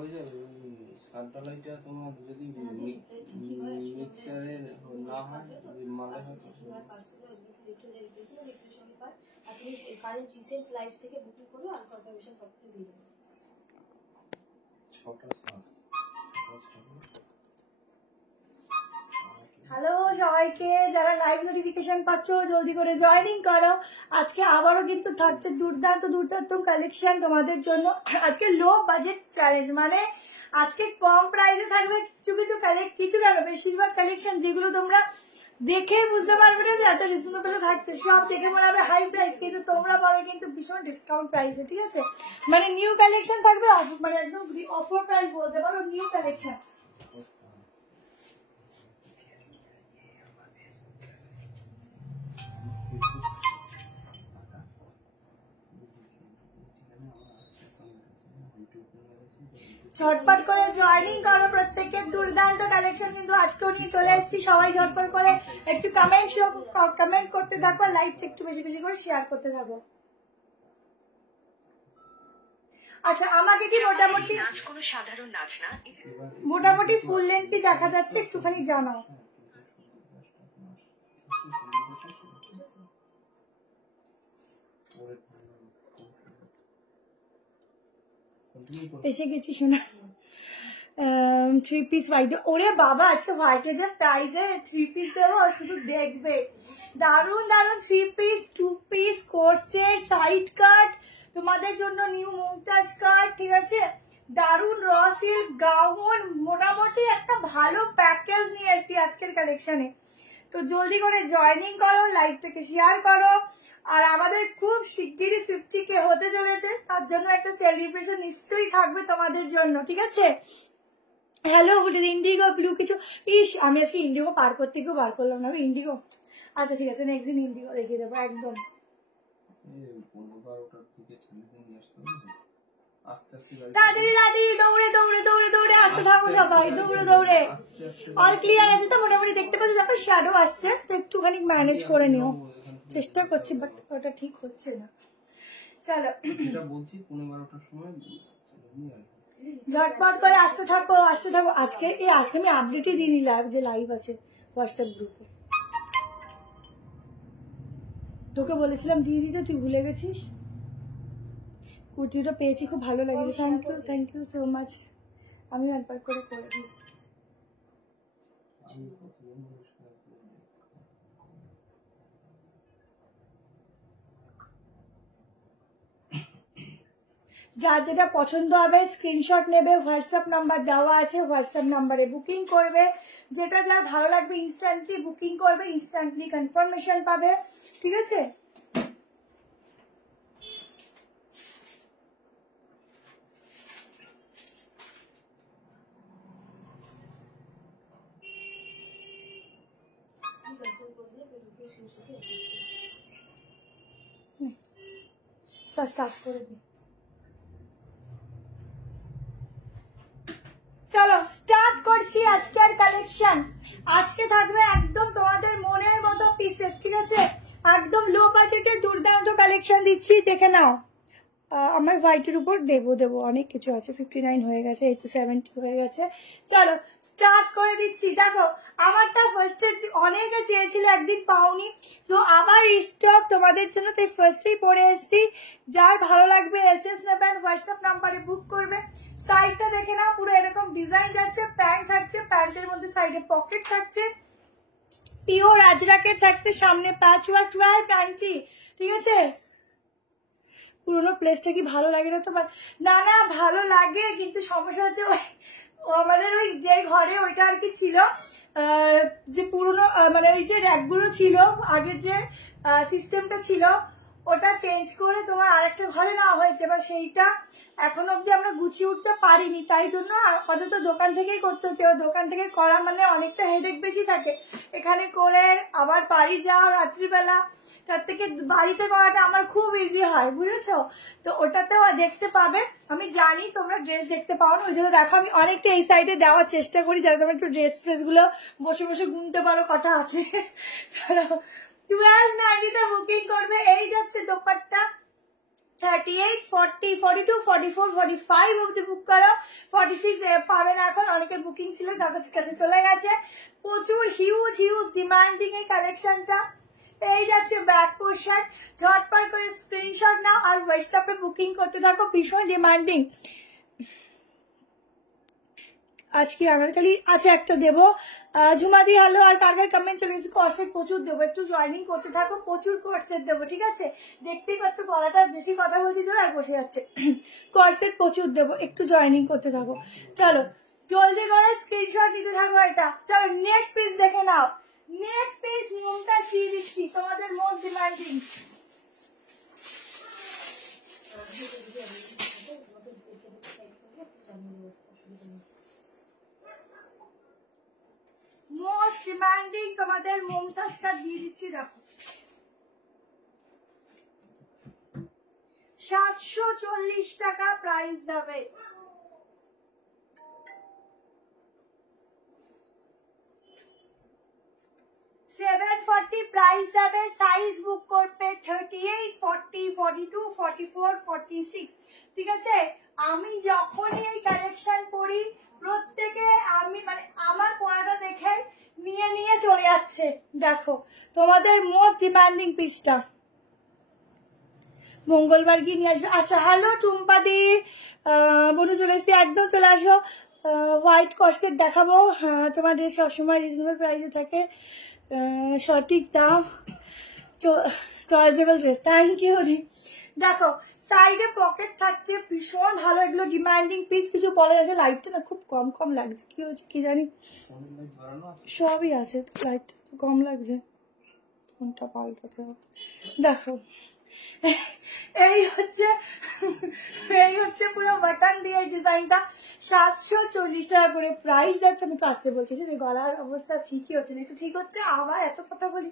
হয়ে যাবে। ওই সানটালাইটা তোমার যদি মিক্সারে না হয় মালে হয় আপনি কারেন্ট রিসেন্ট লাইভ থেকে বুকিং করো আর কনফার্মেশন তখন দিয়ে দেবো। 6টা 7 হ্যালো সবাইকে, যারা লাইভ নোটিফিকেশন পাচ্ছ জলদি করে জয়েনিং করো। আজকে আবারও কিন্তু থাকছে দুর্দান্ত দুর্দান্ত কালেকশন তোমাদের জন্য। আজকে লো বাজেট চ্যালেঞ্জ, মানে আজকে কম প্রাইসে থাকবে কিছু কিছু কিছু কেন বেশিরভাগ কালেকশন যেগুলো তোমরা দেখে বুঝতে পারবে না যে এত রিজনেবল থাকছে। সব দেখে মনে হবে হাই প্রাইস, কিন্তু তোমরা পাবে কিন্তু ভীষণ ডিসকাউন্ট প্রাইসে। ঠিক আছে, মানে নিউ কালেকশন থাকবে, মানে একদম অফার প্রাইস বলতে পারো, নিউ কালেকশন। ঝটপট করে জয়েনিং করো প্রত্যেকের। দুর্দান্ত কালেকশন কিন্তু আজকেও নিয়ে চলে এসেছি। সবাই ঝটপট করে একটু কমেন্ট করতে থাকো, লাইভটা একটু বেশি বেশি করে শেয়ার করতে থাকো। আচ্ছা, আমাকে কি মোটামুটি কোনো সাধারণ নাচ না, মোটামুটি ফুল লেন্থই দেখা যাচ্ছে, একটুখানি জানাও। এসে গেছি শোনা। 3 পিস হোয়াইট, ওরে বাবা আজকে হোয়াইটে যে প্রাইসে 3 পিস দেবো শুধু দেখবে। দারুন দারুন 3 পিস 2 পিস কোর্সের সাইড কাট তোমাদের জন্য, নিউ মমতাজ কাট। ঠিক আছে, দারুন র সিল্ক গাউন, মোটামুটি একটা ভালো প্যাকেজ নিয়ে এসছি আজকের কালেকশনে। তো জলদি করে জয়েনিং করো, লাইভটাকে শেয়ার করো। আর আমাদের খুব শিগগিরই 50K হতে চলেছে, তার জন্য একটা সেলিব্রেশন নিশ্চয়ই থাকবে তোমাদের জন্য। ঠিক আছে, হ্যালো ইন্ডিগো ব্লু কিছু। ইস, আমি আজকে ইন্ডিগো পার করতে গিয়েও বার করলাম না ইন্ডিগো। আচ্ছা ঠিক আছে, নেক্সট দিন ইন্ডিগো দেখিয়ে দেবো একদম। তাড়াতাড়ি তাড়াতাড়ি দৌড়ে দৌড়ে দৌড়ে দৌড়ে আসতে থাকো সবাই, দৌড়ে দৌড়ে। অল ক্লিয়ার আছে তো মোটামুটি, দেখতে পাচ্ছ যখন শ্যাডো আসছে তো একটুখানি ম্যানেজ করে নিও, চেষ্টা করছি বাট ওটা ঠিক হচ্ছে না। চলো বলছি 11:30টার সময় ঝটপট করে আসতে থাকো আসতে থাকো। আজকে আমি আপডেটই দিয়ে দিলাম যে লাইভ আছে হোয়াটসঅ্যাপ গ্রুপে। তোকে বলেছিলাম দিয়ে দিতে, তুই ভুলে গেছিস। কুর্তিটা পেয়েছি, খুব ভালো লাগছে। Thank you so much. আমি একবার করে দিই। যার যেটা পছন্দ হবে স্ক্রিনশট নেবে, হোয়াটসঅ্যাপ নাম্বার দেওয়া আছে, হোয়াটসঅ্যাপ নাম্বারে বুকিং করবে। যেটা যার ভালো লাগবে ইনস্ট্যান্টলি বুকিং করবে, ইনস্ট্যান্টলি কনফার্মেশন পাবে। ঠিক আছে, স্টার্ট করে দিই। চলো স্টার্ট করছি আজকের কালেকশন। আজকে থাকবে একদম তোমাদের মনের মতো পিসেস। ঠিক আছে, একদম লো বাজেটে দুর্দান্ত কালেকশন দিচ্ছি, দেখে নাও। আমার হোয়াইটের উপর দেবো অনেক কিছু আছে। 59 হয়ে গেছে, এই তো 70 হয়ে গেছে। চলো স্টার্ট করে দিচ্ছি। দেখো আমারটা ফার্স্টে অনেকে চেয়েছিল, একদিন পাওনি, তো আবার স্টক তোমাদের জন্য, তাই ফার্স্টেই পরে এসেছি। যার ভালো লাগবে এসএস নেবেন, হোয়াটসঅ্যাপ নাম্বারে বুক করবে। সাইডটা দেখে নাও, পুরো এরকম ডিজাইন যাচ্ছে। প্যান্ট থাকছে, প্যান্টের মধ্যে সাইডে পকেট থাকছে, পিওর আজরাকের থাকছে, সামনে প্যাচ ওয়ার্ক প্যান্টি। ঠিক আছে, পুরোনো প্লেসটা কি ভালো লাগে না তোমার? না না ভালো লাগে, কিন্তু সমস্যা হচ্ছে আমাদের ওই যে ঘরে ওইটা আর কি ছিল, যে পুরোনো মানে ওই যে র্যাকগুলো ছিল, আগের যে সিস্টেমটা ছিল ওটা চেঞ্জ করে তোমার আরেকটা ঘরে নেওয়া হয়েছে, বা সেইটা এখন অব্দি আমরা গুছিয়ে উঠতে পারিনি। তাই জন্য অন্তত দোকান থেকেই করতে হচ্ছে। দোকান থেকে করা মানে অনেকটা হেডেক বেশি থাকে, এখানে করে আবার বাড়ি যাও রাত্রিবেলা, তার থেকে বাড়িতে করাটা আমার খুব ইজি হয়, বুঝেছো? তো ওটাতেও দেখতে পাবে। আমি জানি তোমরা ড্রেস দেখতে পাও না, ওই জন্য দেখো আমি অনেকটা এই সাইডে দেওয়ার চেষ্টা করি, যাতে তোমরা একটু ড্রেস গুলো বসে বসে গুনতে পারো কটা আছে। 1290 বুকিং করবে। এই যাচ্ছে দোপাট্টা, 38, 40, 42, 44, 45 অব্দি বুক করো। 46 পাবে না এখন, অনেকের বুকিং ছিল তাদের কাছে চলে গেছে। প্রচুর হিউজ ডিমান্ডিং এই কালেকশনটা। এই যাচ্ছে ব্যাক পোর্শন, ঝটপট করে স্ক্রিনশট নাও আর হোয়াটসঅ্যাপে বুকিং করতে থাকো, ভীষণ ডিমান্ডিং। আজকে আনারকলি আছে একটা দেবো, ঝুমাদি হ্যালো, আর কার কমেন্ট চলে এসেছে, কর্সেট প্রচুর দেবো, একটু জয়েনিং করতে থাকো, প্রচুর কর্সেট দেবো, ঠিক আছে? দেখতেই পাচ্ছ গলাটা বেশি কথা বলছি জোর আর বসে যাচ্ছে। কর্সেট প্রচুর দেবো, একটু জয়েনিং করতে থাকো। চলো জলদি করে স্ক্রিনশট নিতে থাকো এটা। চলো নেক্সট পিস দেখে নাও, নেক্সট পিস নিয়মটা দিয়ে দিচ্ছি, তোমাদের মোস্ট ডিমান্ডিং। মোস্ট ডিমান্ডিং তোমাদের মমতাজটা দিয়ে দিচ্ছি, দেখো 740 টাকা প্রাইস যাবে। 740 প্রাইস যাবে। সাইজ বুক করবে 38, 40, 42, 44, 46, ঠিক আছে? আমি যখনই এই কালেকশন পরি প্রত্যেকে আমি মানে আমার পড়াটা দেখে নিয়ে চলে যাচ্ছে। দেখো তোমাদের মোস্ট ডিমান্ডিং পিসটা মঙ্গলবার গিয়ে নিয়ে আসবে। আচ্ছা হ্যালো টুম্পাদি, বনু চলে এসছি, একদম চলে আসো। হোয়াইট কর্সেট দেখাবো, তোমাদের সবসময় রিজনেবল প্রাইসে থাকে, সঠিক দাম, চয়েসেবল ড্রেস। থ্যাংক ইউ দি। দেখো সাইডে পকেট থাকছে, ভীষণ ভালো, এগুলো ডিমান্ডিং পিস। কিছু বলার আছে, লাইটটা না খুব কম লাগছে, কি হচ্ছে কি জানি, সবই আছে, লাইটটা কম লাগছে, কোনটা পাল্টাতে হবে। দেখো এই হচ্ছে পুরো বাটন দিয়ে ডিজাইনটা, 740 টাকা করে প্রাইস যাচ্ছে। আমি তো আসতে বলছি যে গলার অবস্থা ঠিকই হচ্ছে না, একটু ঠিক হচ্ছে, আবার এত কথা বলি,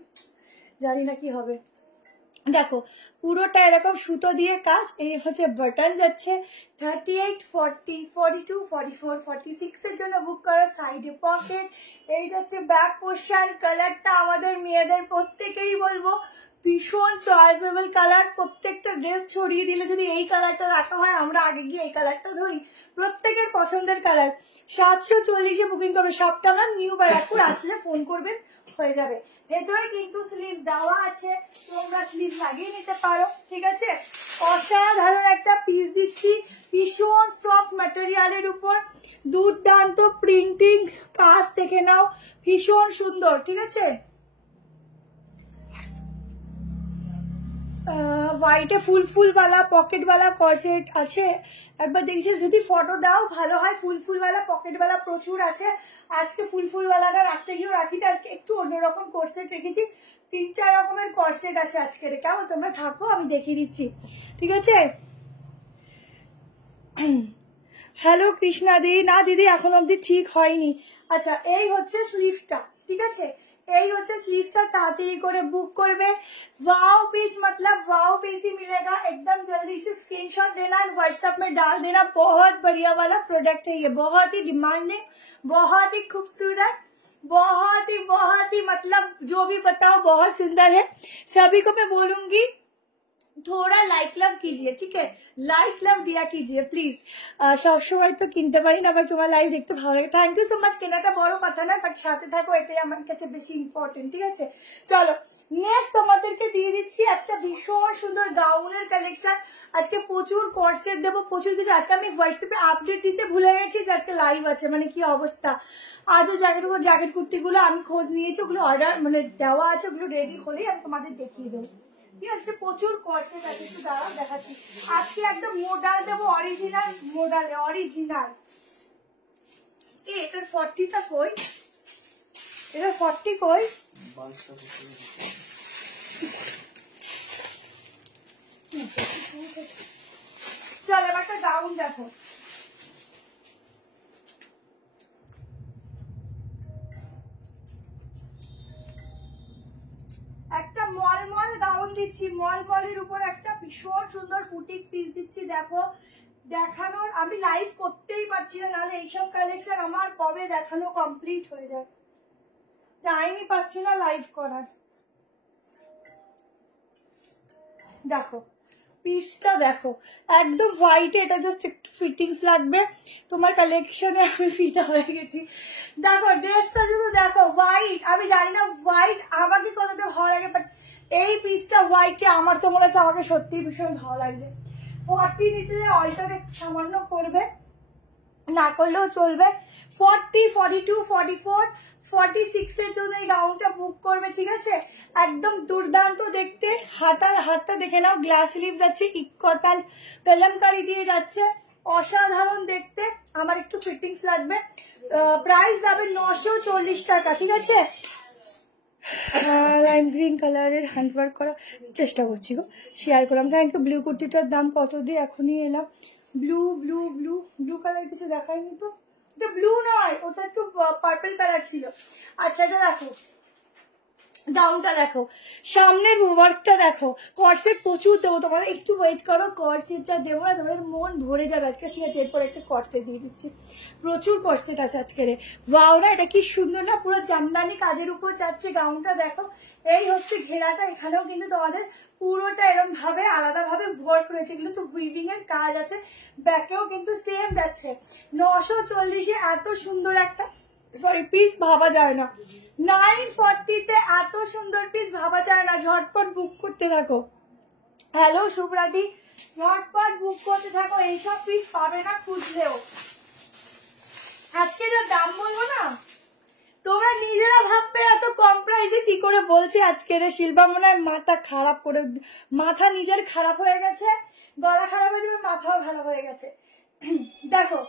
জানি না কি হবে। দেখো পুরোটা এরকম সুতো দিয়ে কাজ, এই হচ্ছে বাটন যাচ্ছে। 38, 40, 42, 44, 46 এর জন্য বুক করা। সাইডে পকেট, এই যাচ্ছে ব্যাক পোর্শন। কালারটা আমাদের মেয়েদের প্রত্যেকেই বলবো ভীষণ চয়েসেবল কালার। প্রত্যেকটা ড্রেস ছড়িয়ে দিলে যদি এই কালারটা রাখা হয়, আমরা আগে গিয়ে এই কালারটা ধরি, প্রত্যেকের পছন্দের কালার। 740-এ বুকিং করবে। সবটা নিউ ব্যারাকপুর আসলে ফোন করবেন, হয়ে যাবে। ভেতরে কিন্তু স্লিভস দেওয়া আছে, তোমরা স্লিভ লাগিয়ে নিতে পারো, ঠিক আছে? অসাধারণ একটা পিস দিচ্ছি, ভীষণ সফট ম্যাটেরিয়ালের উপর, দুর্দান্ত প্রিন্টিং কাজ, দেখে নাও, ভীষণ সুন্দর, ঠিক আছে? হোয়াইটে ফুলওয়ালা পকেটওয়ালা কর্সেট আছে, একবার দেখছি যদি ফটো দাও ভালো হয়। ফুলওয়ালা পকেটওয়ালা প্রচুর আছে। আজকে ফুলওয়ালাটা রাখতে গিয়েও রাখিনি, আজকে একটু অন্যরকম কর্সেট রেখেছি। 3-4 রকমের কর্সেট আছে আজকের, কেমন? তোমরা থাকো, আমি দেখিয়ে দিচ্ছি, ঠিক আছে? হ্যালো কৃষ্ণা দি, না দিদি এখন অব্দি ঠিক হয়নি। আচ্ছা এই হচ্ছে স্লিভসটা, ঠিক আছে? এই হচ্ছে স্লিভসটা, ताड़ाताड़ी করে बुक করবে। वाओ पीस मतलब वाओ पीस ही मिलेगा, एकदम जल्दी से स्क्रीनशॉट देना और व्हाट्सएप में डाल देना। बहुत बढ़िया वाला प्रोडक्ट है ये, बहुत ही डिमांडिंग, बहुत ही खूबसूरत, बहुत ही मतलब जो भी बताओ बहुत सुंदर है। सभी को मैं बोलूंगी थोड़ा लाइक लव कीजिए, ठीक है? लाइक लव दिया कीजिए प्लिज। सब समय तो কিনতে পারি না, বাট তোমার লাইভ দেখতে ভালো লাগে। Thank you so much. কেনাটা বড় কথা না, বাট সাথে থাকো, এটাই আমার কাছে বেশি ইম্পর্টেন্ট, ঠিক আছে? চলো নেক্সট তোমাদেরকে দিয়ে দিচ্ছি একটা ভীষণ সুন্দর গাউনের কালেকশন। আজকে প্রচুর কর্সেট দেবো, প্রচুর কিছু। আজকে আমি হোয়াটসঅ্যাপে আপডেট দিতে ভুলে গেছি যে আজকে লাইভ আছে, মানে কি অবস্থা। আজও জ্যাকেট কুর্তিগুলো আমি খোঁজ নিয়েছি, ওগুলো অর্ডার মানে দেওয়া আছে, ওগুলো রেডি হলেই আমি তোমাদের দেখিয়ে দেবো, ঠিক আছে? প্রচুর কর্সেট আছে, একটু দাঁড়াও দেখাচ্ছি। আজকে একদম মোডাল দেবো, অরিজিনাল মোডাল, অরিজিনাল। এটার 40টা কই? এটার 40 কই? চল এবার একটা গাউন দেখো। একটা মলমল গাউন দিচ্ছি, মলমলের উপর একটা ভীষণ সুন্দর বুটিক পিস দিচ্ছি। দেখো দেখানোর আমি লাইভ করতেই পারছি না, নাহলে এইসব কালেকশন আমার কবে দেখানো কমপ্লিট হয়ে যায়, টাইমই পাচ্ছি না লাইভ করার। দেখো পিসটা দেখো একদম হোয়াইটে, এটা জাস্ট একটু ফিটিংস লাগবে। তোমার কালেকশনে আমি ফিটা হয়ে গেছি। দেখো ড্রেসটা যদি দেখো হোয়াইট, আমি জানি না হোয়াইট আমাকে কতটা ভালো লাগে, বাট এই পিসটা হোয়াইটে আমার তো মনে হচ্ছে আমাকে সত্যিই ভীষণ ভালো লাগছে। 40 নিতে অল্টার একটু সামান্য করবে, না করলেও চলবে। 40, 42, 44, 46 এর জন্য এই গাউনটা বুক করবে, ঠিক আছে? একদম দুর্দান্ত দেখতে। হাতটা দেখে নাও, গ্লাস লিভস আছে, ইকতাল কলমকারি দিয়ে যাচ্ছে, অসাধারণ দেখতে। আমার একটু ফিটিংস লাগবে। প্রাইস যাবে 940 টাকা, ঠিক আছে? লাইম গ্রিন কালারের হ্যান্ডওয়ার্ক করা চেষ্টা করছি গো, শেয়ার করলাম। Thank you. ব্লু কুর্তিটার দাম কত দিয়ে এখনই এলাম। Blue blue blue blue colour কিছু দেখায়নি তো, ওটা ব্লু নয়, ওটা একটু পার্পল কালার ছিল। আচ্ছা এটা দেখো, গাউনটা দেখো, সামনের ওয়ার্কটা দেখো, কর্সেট প্রচুর দেবো তোমার, একটু ওয়েট করো। কর্সেট যা দেবো না তোমাদের মন ভরে যাবে আজকে, ঠিক আছে? এরপর একটা কর্সেট দিয়ে দিচ্ছি, প্রচুর কর্সেট আছে আজকের। ওয়াও না, এটা কি সুন্দর না, পুরো জামদানি কাজের উপর যাচ্ছে। গাউনটা দেখো, এই হচ্ছে ঘেরাটা, এখানেও কিন্তু তোমাদের পুরোটা এরকম ভাবে আলাদাভাবে ওয়ার্ক রয়েছে, কিন্তু উইভিং এর কাজ আছে। ব্যাকেও কিন্তু সেম যাচ্ছে। 940-এ এত সুন্দর একটা পিস ভাবা যায় না। 940-তে এত সুন্দর পিস ভাবা যায় না। ঝটপট বুক করতে থাকো। হ্যালো শুভরাতি, ঝটপট বুক করতে থাকো, এইসব পিস পাবে না খুঁজলেও। আজকে যা দাম বলবো না, তোমরা নিজেরা ভাববে এত কম প্রাইসে কি করে বলছি আজকে রে। শিল্পা মনে হয় মাথা খারাপ করে, মাথা নিজের খারাপ হয়ে গেছে, গলা খারাপ হয়ে যাবে, মাথাও খারাপ হয়ে গেছে। দেখো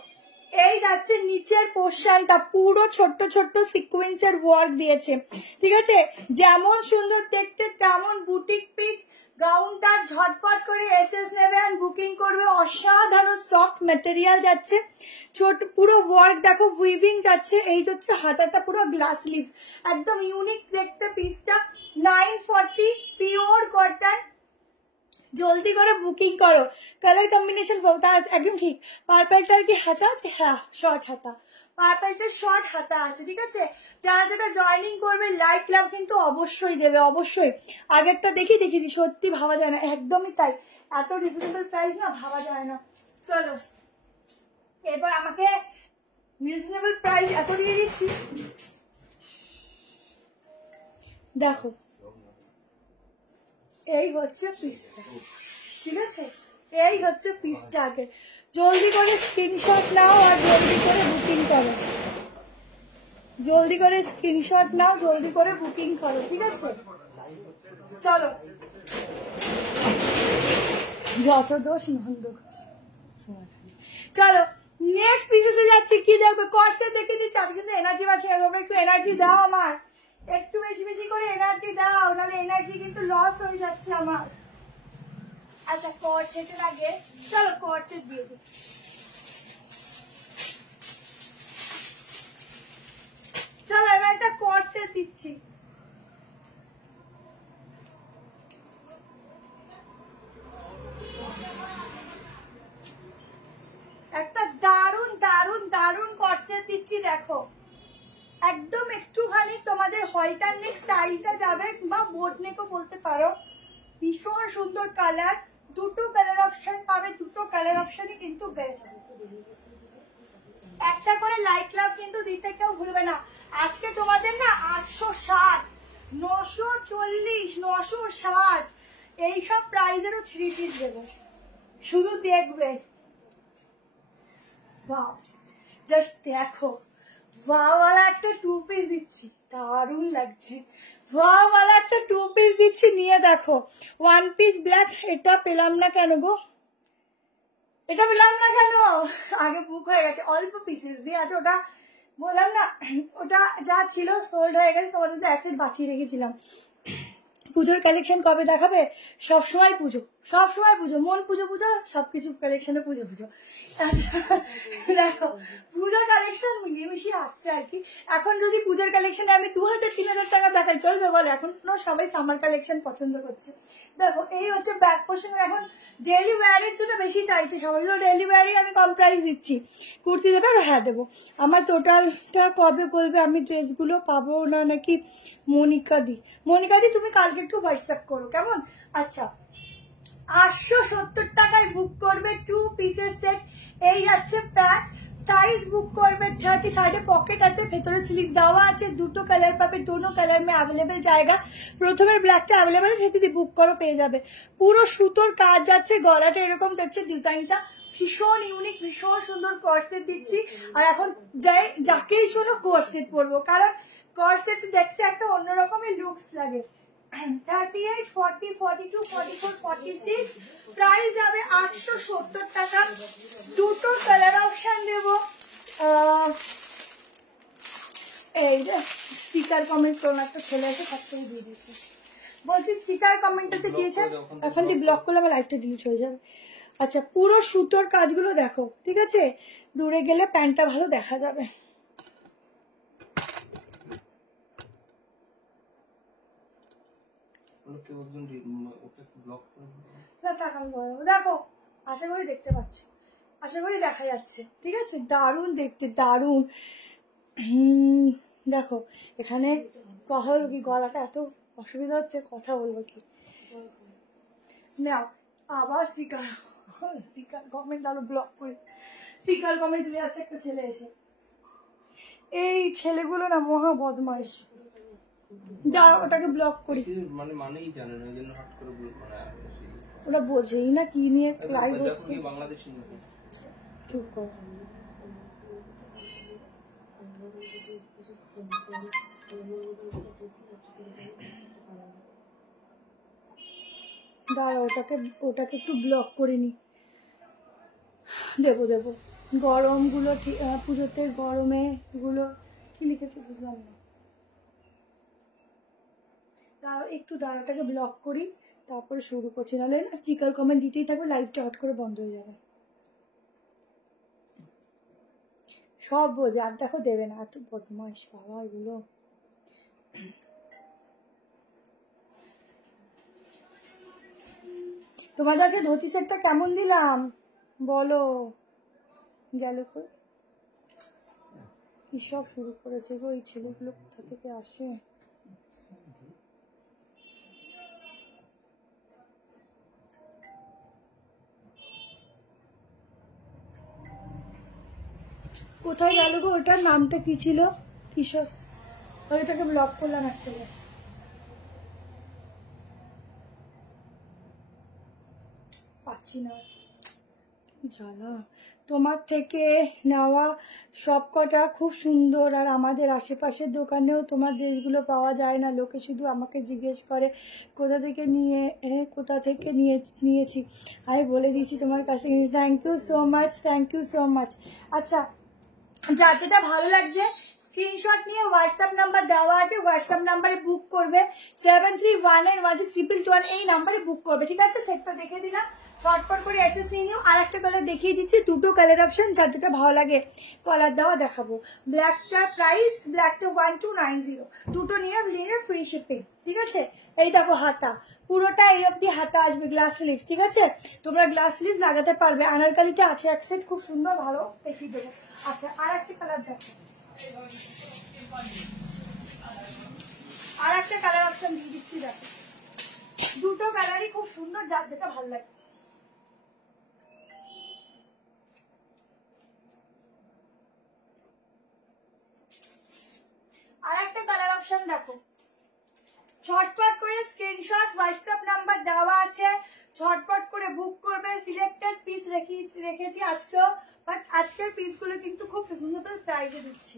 এই যাচ্ছে নিচের পোর্শনটা, পুরো ছোট্ট ছোট্ট সিকোয়েন্সের ওয়ার্ক দিয়েছে, ঠিক আছে? যেমন সুন্দর দেখতে তেমন বুটিক পিস। গাউনটা ঝটপট করে এসএস নেবে আর বুকিং করবে। অসাধারণ সফট ম্যাটেরিয়াল যাচ্ছে, ছোট পুরো ওয়ার্ক দেখো, উইভিং যাচ্ছে। এই হচ্ছে হাতাটা পুরো গ্লাস লিভস, একদম ইউনিক দেখতে পিসটা। 940 পিওর কটন। জলদি করে বুকিং করো। কালার কম্বিনেশন একদম ঠিক। পার্পলটার কি হাতা আছে? হ্যাঁ, শর্ট হাতা। পার্পলটা শর্ট হাতা আছে, ঠিক আছে? যারা যারা জয়েনিং করবে লাইক লাভ কিন্তু অবশ্যই দেবে, অবশ্যই। আগেরটা দেখেছি, সত্যি ভাবা যায় না, একদমই তাই। এত রিজনেবল প্রাইস না, ভাবা যায় না। চলো এবার আমাকে রিজনেবল প্রাইস এত দিয়ে দিচ্ছি, দেখো এই হচ্ছে পিসটা, ঠিক আছে? এই হচ্ছে পিসটা। আগে জলদি করে স্ক্রিনশট নাও আর জলদি করে বুকিং করো, জলদি করে স্ক্রিনশট নাও, জলদি করে বুকিং করো, ঠিক আছে? চলো, যত দোষ নন্দ ঘোষ। চলো নেক্সট পিসে যাচ্ছি। কি দেখবে, কর্সেট দেখে দিচ্ছি আজকে, কিন্তু এনার্জি পাচ্ছি না। তোমরা একটু এনার্জি দাও আমার, একটু বেশি বেশি করে এনার্জি দাও, নাহলে এনার্জি কিন্তু লস হয়ে যাচ্ছে আমার। আচ্ছা কর্সেটের আগে চলো কর্সেট দিয়ে দিই। চলো এবার একটা কর্সেট দিচ্ছি। একটা দারুন দারুন দারুন কর্সেট দিচ্ছি, দেখো একদম একটুখানি তোমাদের হলটার নেক স্টাইলটা যাবে, বা বোট নেকও বলতে পারো। ভীষণ সুন্দর কালার, দুটো কালার অপশন পাবে, দুটো কালার অপশনই কিন্তু বেস্ট। একটা করে লাইক লাভ কিন্তু দিতে কেউ ভুলবে না। আজকে তোমাদের না 860, 940, 960 এইসব প্রাইজেরও 3 পিস দেবো, শুধু দেখবে। ওয়াও, জাস্ট দেখো, ওয়াওয়ালা একটা 2 পিস দিচ্ছি, দারুণ লাগছে। ওয়াওয়ালা একটা 2 পিস দিচ্ছি, নিয়ে দেখো। 1 পিস ব্ল্যাক, এটা পেলাম না কেন গো, এটা পেলাম না কেন? আগে বুক হয়ে গেছে, অল্প পিসেস দিয়ে আছে। ওটা বললাম না, ওটা যা ছিল সোল্ড হয়ে গেছে, তোমাদের তো এক সেট বাঁচিয়ে রেখেছিলাম। পুজোর কালেকশন কবে দেখাবে? সবসময় পুজো, সবসময় পুজো, মন পুজো পুজো, সবকিছু কালেকশনে পুজো পুজো। আচ্ছা দেখো, পুজোর কালেকশন মিলিয়ে মিশিয়ে আসছে আর কি। এখন যদি পুজোর কালেকশনে আমি 2000-3000 টাকা দেখাই চলবে বলো? এখন সবাই সামার কালেকশন পছন্দ করছে। দেখো এই হচ্ছে ব্যাক পোর্শন। এখন ডেইলি ওয়্যারের জন্য বেশি চাইছে সবাই, ডেইলি ওয়্যারে আমি কম প্রাইস দিচ্ছি। কুর্তি দেবে? আর হ্যাঁ দেবো। আমার টোটালটা কবে বলবে? আমি ড্রেসগুলো পাবো না নাকি? মনিকা দি তুমি কালকে একটু হোয়াটসঅ্যাপ করো, কেমন? আচ্ছা 870 টাকায় বুক করবে 2 পিসের সেট। এই যাচ্ছে প্যাক, সাইজ বুক করবে 30, সাইডে পকেট আছে, ভেতরে স্লিপ দেওয়া আছে, দুটো কালার পাবে, दोनों কালার में अवेलेबल जाएगा। প্রথমের ব্ল্যাকটা अवेलेबल আছে, সেটি বুক করো পেয়ে যাবে। পুরো সুতোর কাজ যাচ্ছে, গলাটা এরকম যাচ্ছে, ডিজাইনটা ভীষণ ইউনিক, ভীষণ সুন্দর কর্সেট দিচ্ছি। আর এখন যাকেই শোনো কর্সেট পরবো, কারণ কর্সেট দেখতে একটা অন্যরকমের লুকস লাগে। 38, 40, 42, 44, 46, প্রাইস যাবে 870 টাকা। দুটো কালার অপশন দেব। এই যে স্টিকার কমেন্ট করুন, একটা ছেলে আছে তার থেকে দিয়ে দিচ্ছি, বলছি স্টিকার কমেন্টটাতে দিয়েছে, এখন দিয়ে ব্লক করলে আমার লাইফটা ডিলিট হয়ে যাবে। আচ্ছা, পুরো সুতোর কাজগুলো দেখো, ঠিক আছে? দূরে গেলে প্যান্টটা ভালো দেখা যাবে। দেখো, আশা করি দেখতে পাচ্ছ, আশা করি দেখা যাচ্ছে, ঠিক আছে? দারুণ দেখতে, দারুণ। দেখো এখানে কথা হলো কি, গলাটা এত অসুবিধা হচ্ছে, কথা বলবো কি। নাও আবার স্টিকার কমেন্ট আরো ব্লক করে, স্টিকার কমেন্ট দিয়ে যাচ্ছে একটা ছেলে এসে। এই ছেলেগুলো না মহা বদমাইশ, যারা ওটাকে ব্লক করি, মানেই জানে না, জন্য হট করে ব্লক করা। ওরা বোঝেই না কি নিয়ে লাইভ হচ্ছে। বাংলাদেশি নাকি? চুপ কর। দাঁড়া, ওটাকে একটু ব্লক করে নি। দেবো গরমগুলো, পুজোতে গরমে এগুলো কি লিখেছে বুঝলাম না। একটু দাঁড়াটাকে ব্লক করি, তারপরে শুরু করছি, নাহলে না স্টিকার কমেন্ট দিতেই থাকবে, লাইভটা হট করে বন্ধ হয়ে যাবে। সব বোঝে, আর দেখো দেবে না, এত বদমাইশ বাবা এগুলো। তোমাদের কাছে ধুতি সেটটা কেমন দিলাম বলো? গেল কই, কি সব শুরু করেছে গো এই ছেলেগুলো, কোথা থেকে আসে? কোথায় গেল গো? ওটার নামটা কি ছিল? কিসব, ওইটাকে ব্লক করলাম একটা, পাচ্ছি না, জানা। তোমার থেকে নেওয়া সব কটা খুব সুন্দর, আর আমাদের আশেপাশের দোকানেও তোমার ড্রেসগুলো পাওয়া যায় না, লোকে শুধু আমাকে জিজ্ঞেস করে কোথা থেকে নিয়েছি। আমি বলে দিয়েছি তোমার কাছে। Thank you so much, thank you so much. আচ্ছা, যার যেটা ভালো লাগছে স্ক্রিনশট নিয়ে হোয়াটসঅ্যাপ নাম্বার দেওয়া আছে, হোয়াটসঅ্যাপ নাম্বারে বুক করবে, 7319162221 এই নাম্বারে বুক করবে, ঠিক আছে? সেটটা দেখে দিলাম, শর্টপট করে এসএস নিয়ে নিও। আর একটা কালার দেখিয়ে দিচ্ছি, দুটো কালার অপশন, যার যেটা ভালো লাগে কালার দেওয়া দেখাবো। ব্ল্যাকটার প্রাইস, ব্ল্যাকটা 1290, দুটো নিয়ে ফ্রি শিপিং, ঠিক আছে? এই দেখো হাতা, পুরোটা এই অব্দি হাতা আসবে, গ্লাস স্লিভস, ঠিক আছে? তোমরা গ্লাস স্লিভস লাগাতে পারবে। আনারকালিতে আছে এক সেট, খুব সুন্দর, ভালো দেখিয়ে দেবো। আচ্ছা, আর একটা কালার দেখো, আর একটা কালার অপশন দিয়ে দিচ্ছি, দেখো দুটো কালারই খুব সুন্দর, যার যেটা ভালো লাগে। আর একটা কালার অপশন দেখো, ঝটপট করে স্ক্রিনশট, হোয়াটসঅ্যাপ নাম্বার দেওয়া আছে, ঝটপট করে বুক করবে। সিলেক্টেড পিস রেখেছি আজকেও, বাট আজকের পিসগুলো কিন্তু খুব রিজনেবল প্রাইসে দিচ্ছি।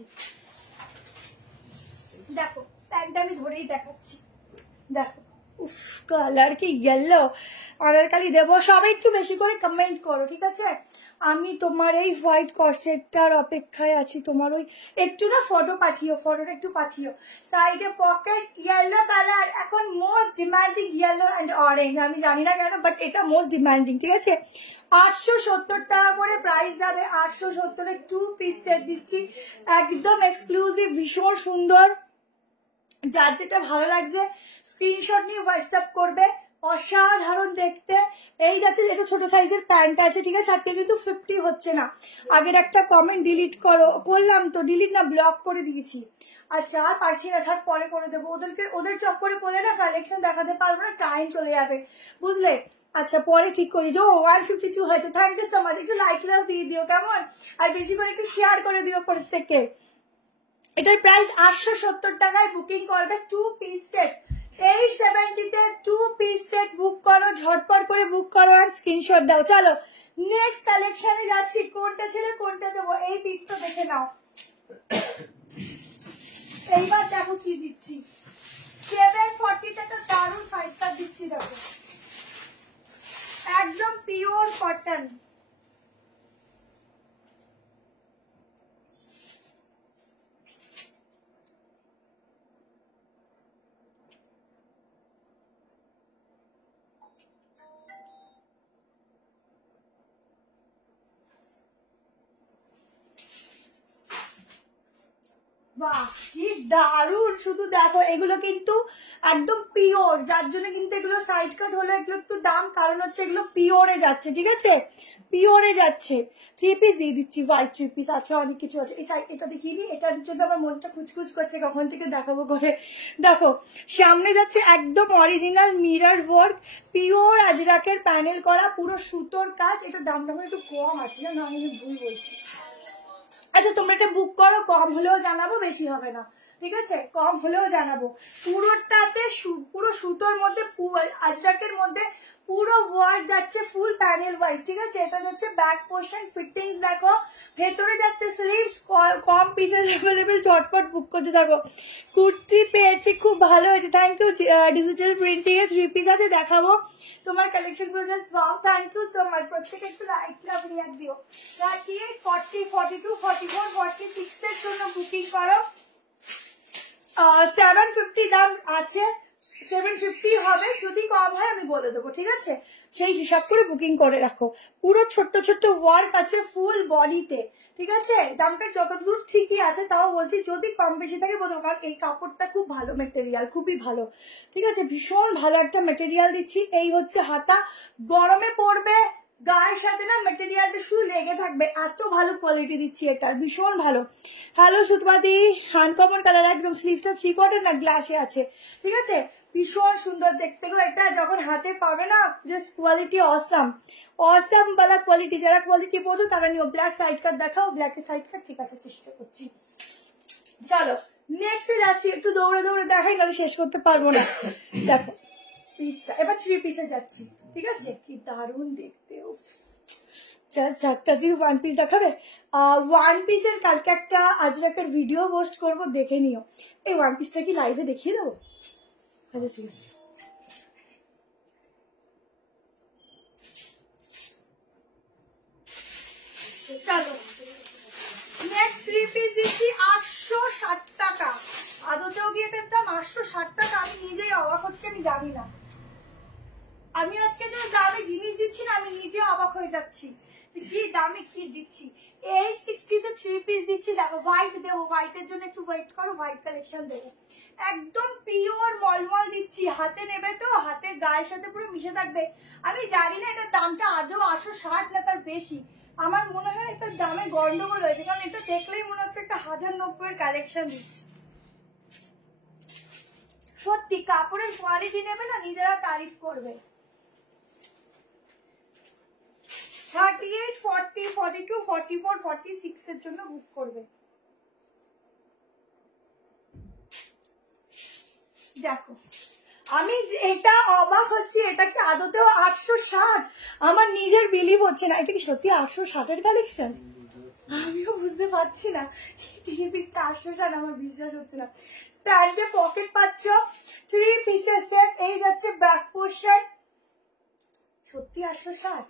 দেখো প্যান্টটা আমি ধরেই দেখাচ্ছি, দেখো উফ কালার কি গেল। আনারকালি দেবো, সবাই একটু বেশি করে কমেন্ট করো, ঠিক আছে? আমি তোমার এই হোয়াইট কর্সেটটার অপেক্ষায় আছি, তোমার ওই একটু না ফটোটা একটু পাঠিও। সাইডে পকেট, ইয়েলো কালার এখন most demanding, yellow and orange, আমি জানি না কেন, বাট এটা মোস্ট ডিমান্ডিং, ঠিক আছে? 870 টাকা করে প্রাইস যাবে, 870-এ 2 পিস সেট দিচ্ছি, একদম এক্সক্লুসিভ, ভীষণ সুন্দর। যার যেটা ভালো লাগছে স্ক্রিনশট নিয়ে হোয়াটসঅ্যাপ করবে, অসাধারণ দেখতে। এই যাচ্ছে, এটা ছোট সাইজের প্যান্ট আছে, ঠিক আছে? আজকে কিন্তু 50 হচ্ছে না, আগের একটা কমেন্ট ডিলিট করলাম তো, ডিলিট না ব্লক করে দিয়েছি। আচ্ছা, আর পারছি না, থাক পরে করে দেবো, ওদের চক্করে পড়লে না কালেকশন দেখাতে পারবো না, টাইম চলে যাবে, বুঝলে? আচ্ছা পরে ঠিক করে দিও। 152 হয়েছে, থ্যাংক ইউ সো মাচ। একটু লাইক লাভ দিয়ে দিও কেমন, আর বেশি করে একটু শেয়ার করে দিও প্রত্যেককে। এটার প্রাইস 870 টাকায় বুকিং করবে 2 পিস সেট। 870 তে 2 পিস সেট বুক করো, ঝটপট করে বুক করো আর স্ক্রিনশট দাও। চলো নেক্সট কালেকশনে যাচ্ছি। কোনটা ছেড়ে কোনটা দেবো, এই পিসটা দেখে নাও। এইবার দেখো কি দিচ্ছি, 740 টাকা দারুন 5 স্টার দিচ্ছি। দেখো একদম পিওর কটন। বাহ কি দারুন, শুধু দেখো এগুলো কিন্তু একদম পিওর, যার জন্য কিন্তু এগুলো সাইড কাট হলে এগুলো একটু দাম, কারণ হচ্ছে এগুলো পিওরে যাচ্ছে, ঠিক আছে, পিওরে যাচ্ছে। 3 পিস দিয়ে দিচ্ছি, হোয়াইট 3 পিস আছে, অনেক কিছু আছে। এই সাইড এটা দেখিয়ে দিই, এটার জন্য আমার মনটা খুচখুচ করছে কখন থেকে দেখাবো করে। দেখো সামনে যাচ্ছে একদম অরিজিনাল মিরর ওয়ার্ক, পিওর আজরাকের প্যানেল করা, পুরো সুতোর কাজ। এটার দামটা একটু কম আছে না, আমি ভুল বলছি। আচ্ছা তোমরা এটা বুক করো, কম হলেও জানাবো, বেশি হবে না, ঠিক আছে, কম হলেও জানাবো। পুরোটাতে পুরো সুতোর মধ্যে আজরাকের মধ্যে পুরো ওয়ার্ক যাচ্ছে ফুল প্যানেল ওয়াইজ, ঠিক আছে। এটা যাচ্ছে ব্যাক পোর্শন, ফিটিংস দেখো, ভেতরে যাচ্ছে স্লিভস, কম পিসেস অ্যাভেলেবেল, ঝটপট বুক করতে থাকো। কুর্তি পেয়েছি, খুব ভালো হয়েছে, থ্যাংক ইউ। ডিজিটাল প্রিন্টিং এর 3 পিস আছে, দেখাবো তোমার কালেকশন গুলো, just wow, thank you so much. প্রত্যেকে একটু লাইক লাভ রিয়াক্ট দিও। 38, 40, 42, 44, 46 এর জন্য বুকিং করো। 750 দাম আছে, 750 হবে, যদি কম হয় আমি বলে দেবো, ঠিক আছে, সেই হিসাব করে বুকিং করে রাখো। পুরো ছোট্ট ছোট্ট ওয়ার্ক আছে ফুল বডিতে, ঠিক আছে। দামটা যতদূর ঠিকই আছে, তাও বলছি যদি কম বেশি থাকে বলবো, কারণ এই কাপড়টা খুব ভালো মেটেরিয়াল, খুবই ভালো, ঠিক আছে, ভীষণ ভালো একটা মেটেরিয়াল দিচ্ছি। এই হচ্ছে হাতা, গরমে পড়বে, গায়ের সাথে না মেটেরিয়ালটা শুধু লেগে থাকবে, এত ভালো কোয়ালিটি দিচ্ছি এটার, ভীষণ ভালো। হ্যালো সুতপাদি, আনকমন কালার, একদম স্লিভসটা 3 কোয়ার্টার না গ্লাসে আছে, ঠিক আছে, ভীষণ সুন্দর দেখতে গো। এটা যখন হাতে পাবে না, জাস্ট কোয়ালিটি অসাম, অসাম বালা কোয়ালিটি। যারা কোয়ালিটি বোঝো তারা নিও। ব্ল্যাক সাইড কাট দেখাও, ব্ল্যাকের সাইড কাট, ঠিক আছে, চেষ্টা করছি। চলো নেক্সটে যাচ্ছি, একটু দৌড়ে দৌড়ে দেখাই, নাহলে শেষ করতে পারবো না। দেখো পিসটা, এবার 3 পিসে যাচ্ছি, ঠিক আছে, কি দারুণ দেখতে। ওয়ান পিস দেখাবে, 1 পিসের কালকে একটা আজরাকের ভিডিও পোস্ট করবো, দেখে নিও। এই 1 পিসটা কি লাইভে দেখিয়ে দেবো? আচ্ছা ঠিক আছে। চলো নেক্সট 3 পিস দিচ্ছি 860 টাকা। আদতেও কি এটার দাম 860 টাকা? আমি নিজেই অবাক হচ্ছে, আমি জানি না। আমি আজকে যে দামে জিনিস দিচ্ছি না, আমি নিজে অবাক হয়ে যাচ্ছি কি দামে কি দিচ্ছি। 860 তে 3 পিস দিচ্ছি। দেখো হোয়াইট দেবো, হোয়াইটের জন্য একটু ওয়েট করো, হোয়াইট কালেকশন দেবো। একদম পিওর মলমল দিচ্ছি, হাতে নেবে তো হাতে গায়ের সাথে পুরো মিশে থাকবে। আমি জানি না এটার দামটা আদৌ 860 না তার বেশি, আমার মনে হয় এটার দামে গন্ডগোল হয়েছে, কারণ এটা দেখলেই মনে হচ্ছে একটা 1090 এর কালেকশন দিচ্ছি। সত্যি কাপড়ের কোয়ালিটি নেবে না, নিজেরা তারিফ করবে। 38, 40, 42, 44, 46 এর জন্য বুক করবে। দেখো আমি এটা অবাক হচ্ছি, এটা কি আদতেও 860? আমার নিজের বিলিভ হচ্ছে না, এটা কি সত্যি 860 এর কালেকশন? আমিও বুঝতে পারছি না, 3 পিসটা 860, আমার বিশ্বাস হচ্ছে না। প্যান্টে পকেট পাচ্ছ, 3 পিসের সেট, এই যাচ্ছে ব্যাক পোর্শন, সত্যি 860?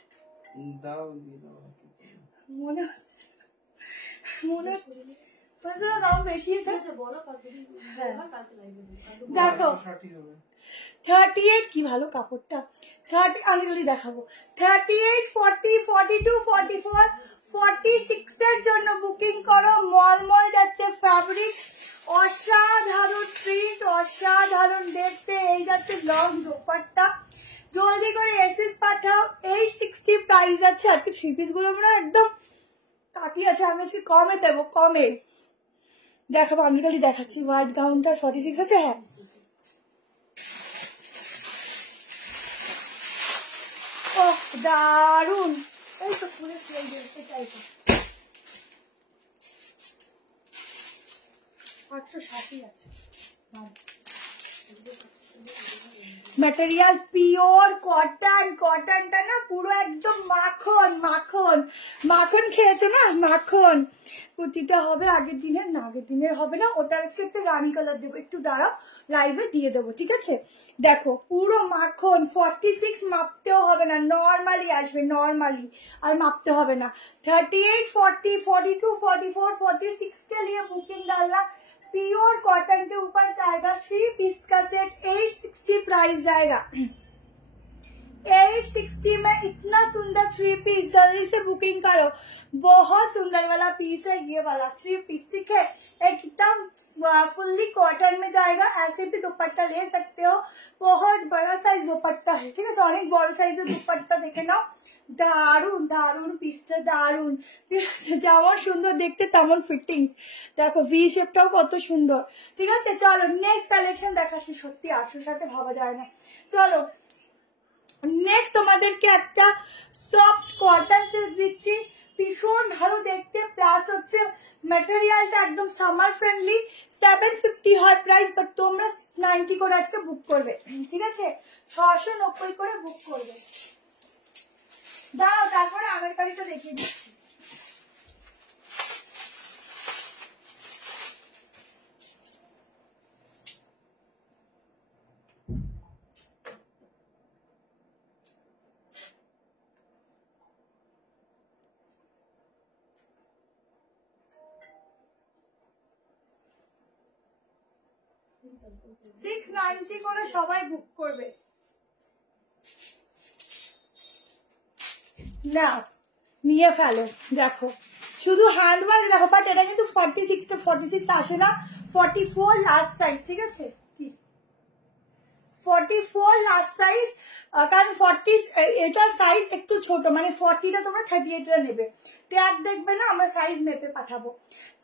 মনে হচ্ছে দাম বেশি। দেখো 38, কি ভালো কাপড়টা, 30 আমি বলি দেখাবো। 38, 40, 42, 44, 46 এর জন্য বুকিং করো। মলমল যাচ্ছে ফ্যাব্রিক, অসাধারণ প্রিন্ট, অসাধারণ দেখতে। এই যাচ্ছে লং দোপাট্টা, জলদি করে এসএস পাঠাও। 860 প্রাইস আছে। আজকে 3 পিস গুলো মানে একদম কাটি আছে, আমি আজকে কমে দেবো, কমে দেখাবো। আমি খালি দেখাচ্ছি, হোয়াইট গাউনটা 46 আছে। হ্যাঁ দারুন। এই তো ফুলের ফুল এটাই তো 860 আছে। ম্যাটেরিয়াল পিওর কটন, কটনটা না পুরো একদম মাখন মাখন মাখন খেয়েছে না, মাখন। কুর্তিটা হবে আগের দিনের, না আগের দিনের হবে না, ওটা আজকে একটু রানি কালার দেবো, একটু দাঁড়াও লাইভে দিয়ে দেবো, ঠিক আছে? দেখো পুরো মাখন, 46 মাপতেও হবে না, নর্মালি আসবে নর্মালি, আর মাপতে হবে না। 38, 40, 42, 44, 46 के लिए बुकिंग डालना। प्योर कॉटन के ऊपर जाएगा, 3 पीस का सेट 860 प्राइस जाएगा। 860 में इतना सुंदर 3 पीस, जल्दी से बुकिंग करो। बहुत सुंदर वाला पीस है ये वाला 3 पीस, ठीक है? एकदम फुल्ली कॉटन में जाएगा। ऐसे भी दुपट्टा ले सकते हो, बहुत बड़ा साइज दुपट्टा है, ठीक है? अनेक बड़ साइजेর दुपट्टा দেখে নাও। দারুন দারুন পিসটা, দারুন, ঠিক আছে? যেমন সুন্দর দেখতে তেমন ফিটিংস, দেখো ভি শেপটাও কত সুন্দর, ঠিক আছে? চলো নেক্সট কালেকশন দেখাচ্ছি। সত্যি 860 ভাবা যায় না। চলো নেক্সট তোমাদেরকে একটা সফট কটন সিল্ক দিচ্ছি, ভীষণ ভালো দেখতে, প্লাস হচ্ছে ম্যাটেরিয়ালটা একদম সামার ফ্রেন্ডলি। 750 হয় প্রাইস, বাট তোমরা 690 করে আজকে বুক করবে, ঠিক আছে? 690 করে বুক করবে। দাও তারপরে আগের কালিটা দেখিয়ে দিচ্ছি। $690 করে সবাই বুক করবে। না নিয়ে ফেলো, দেখো শুধু হ্যান্ডওয়াশ দেখো, বাট এটা কিন্তু 46 আসে না, 44 লাস্ট সাইজ, ঠিক আছে? 44 লাস্ট সাইজ, কারণ 40 এটার সাইজ একটু ছোট, মানে 40টা তোমরা 38টা নেবে, ট্যাগ দেখবে না, আমরা সাইজ মেপে পাঠাবো।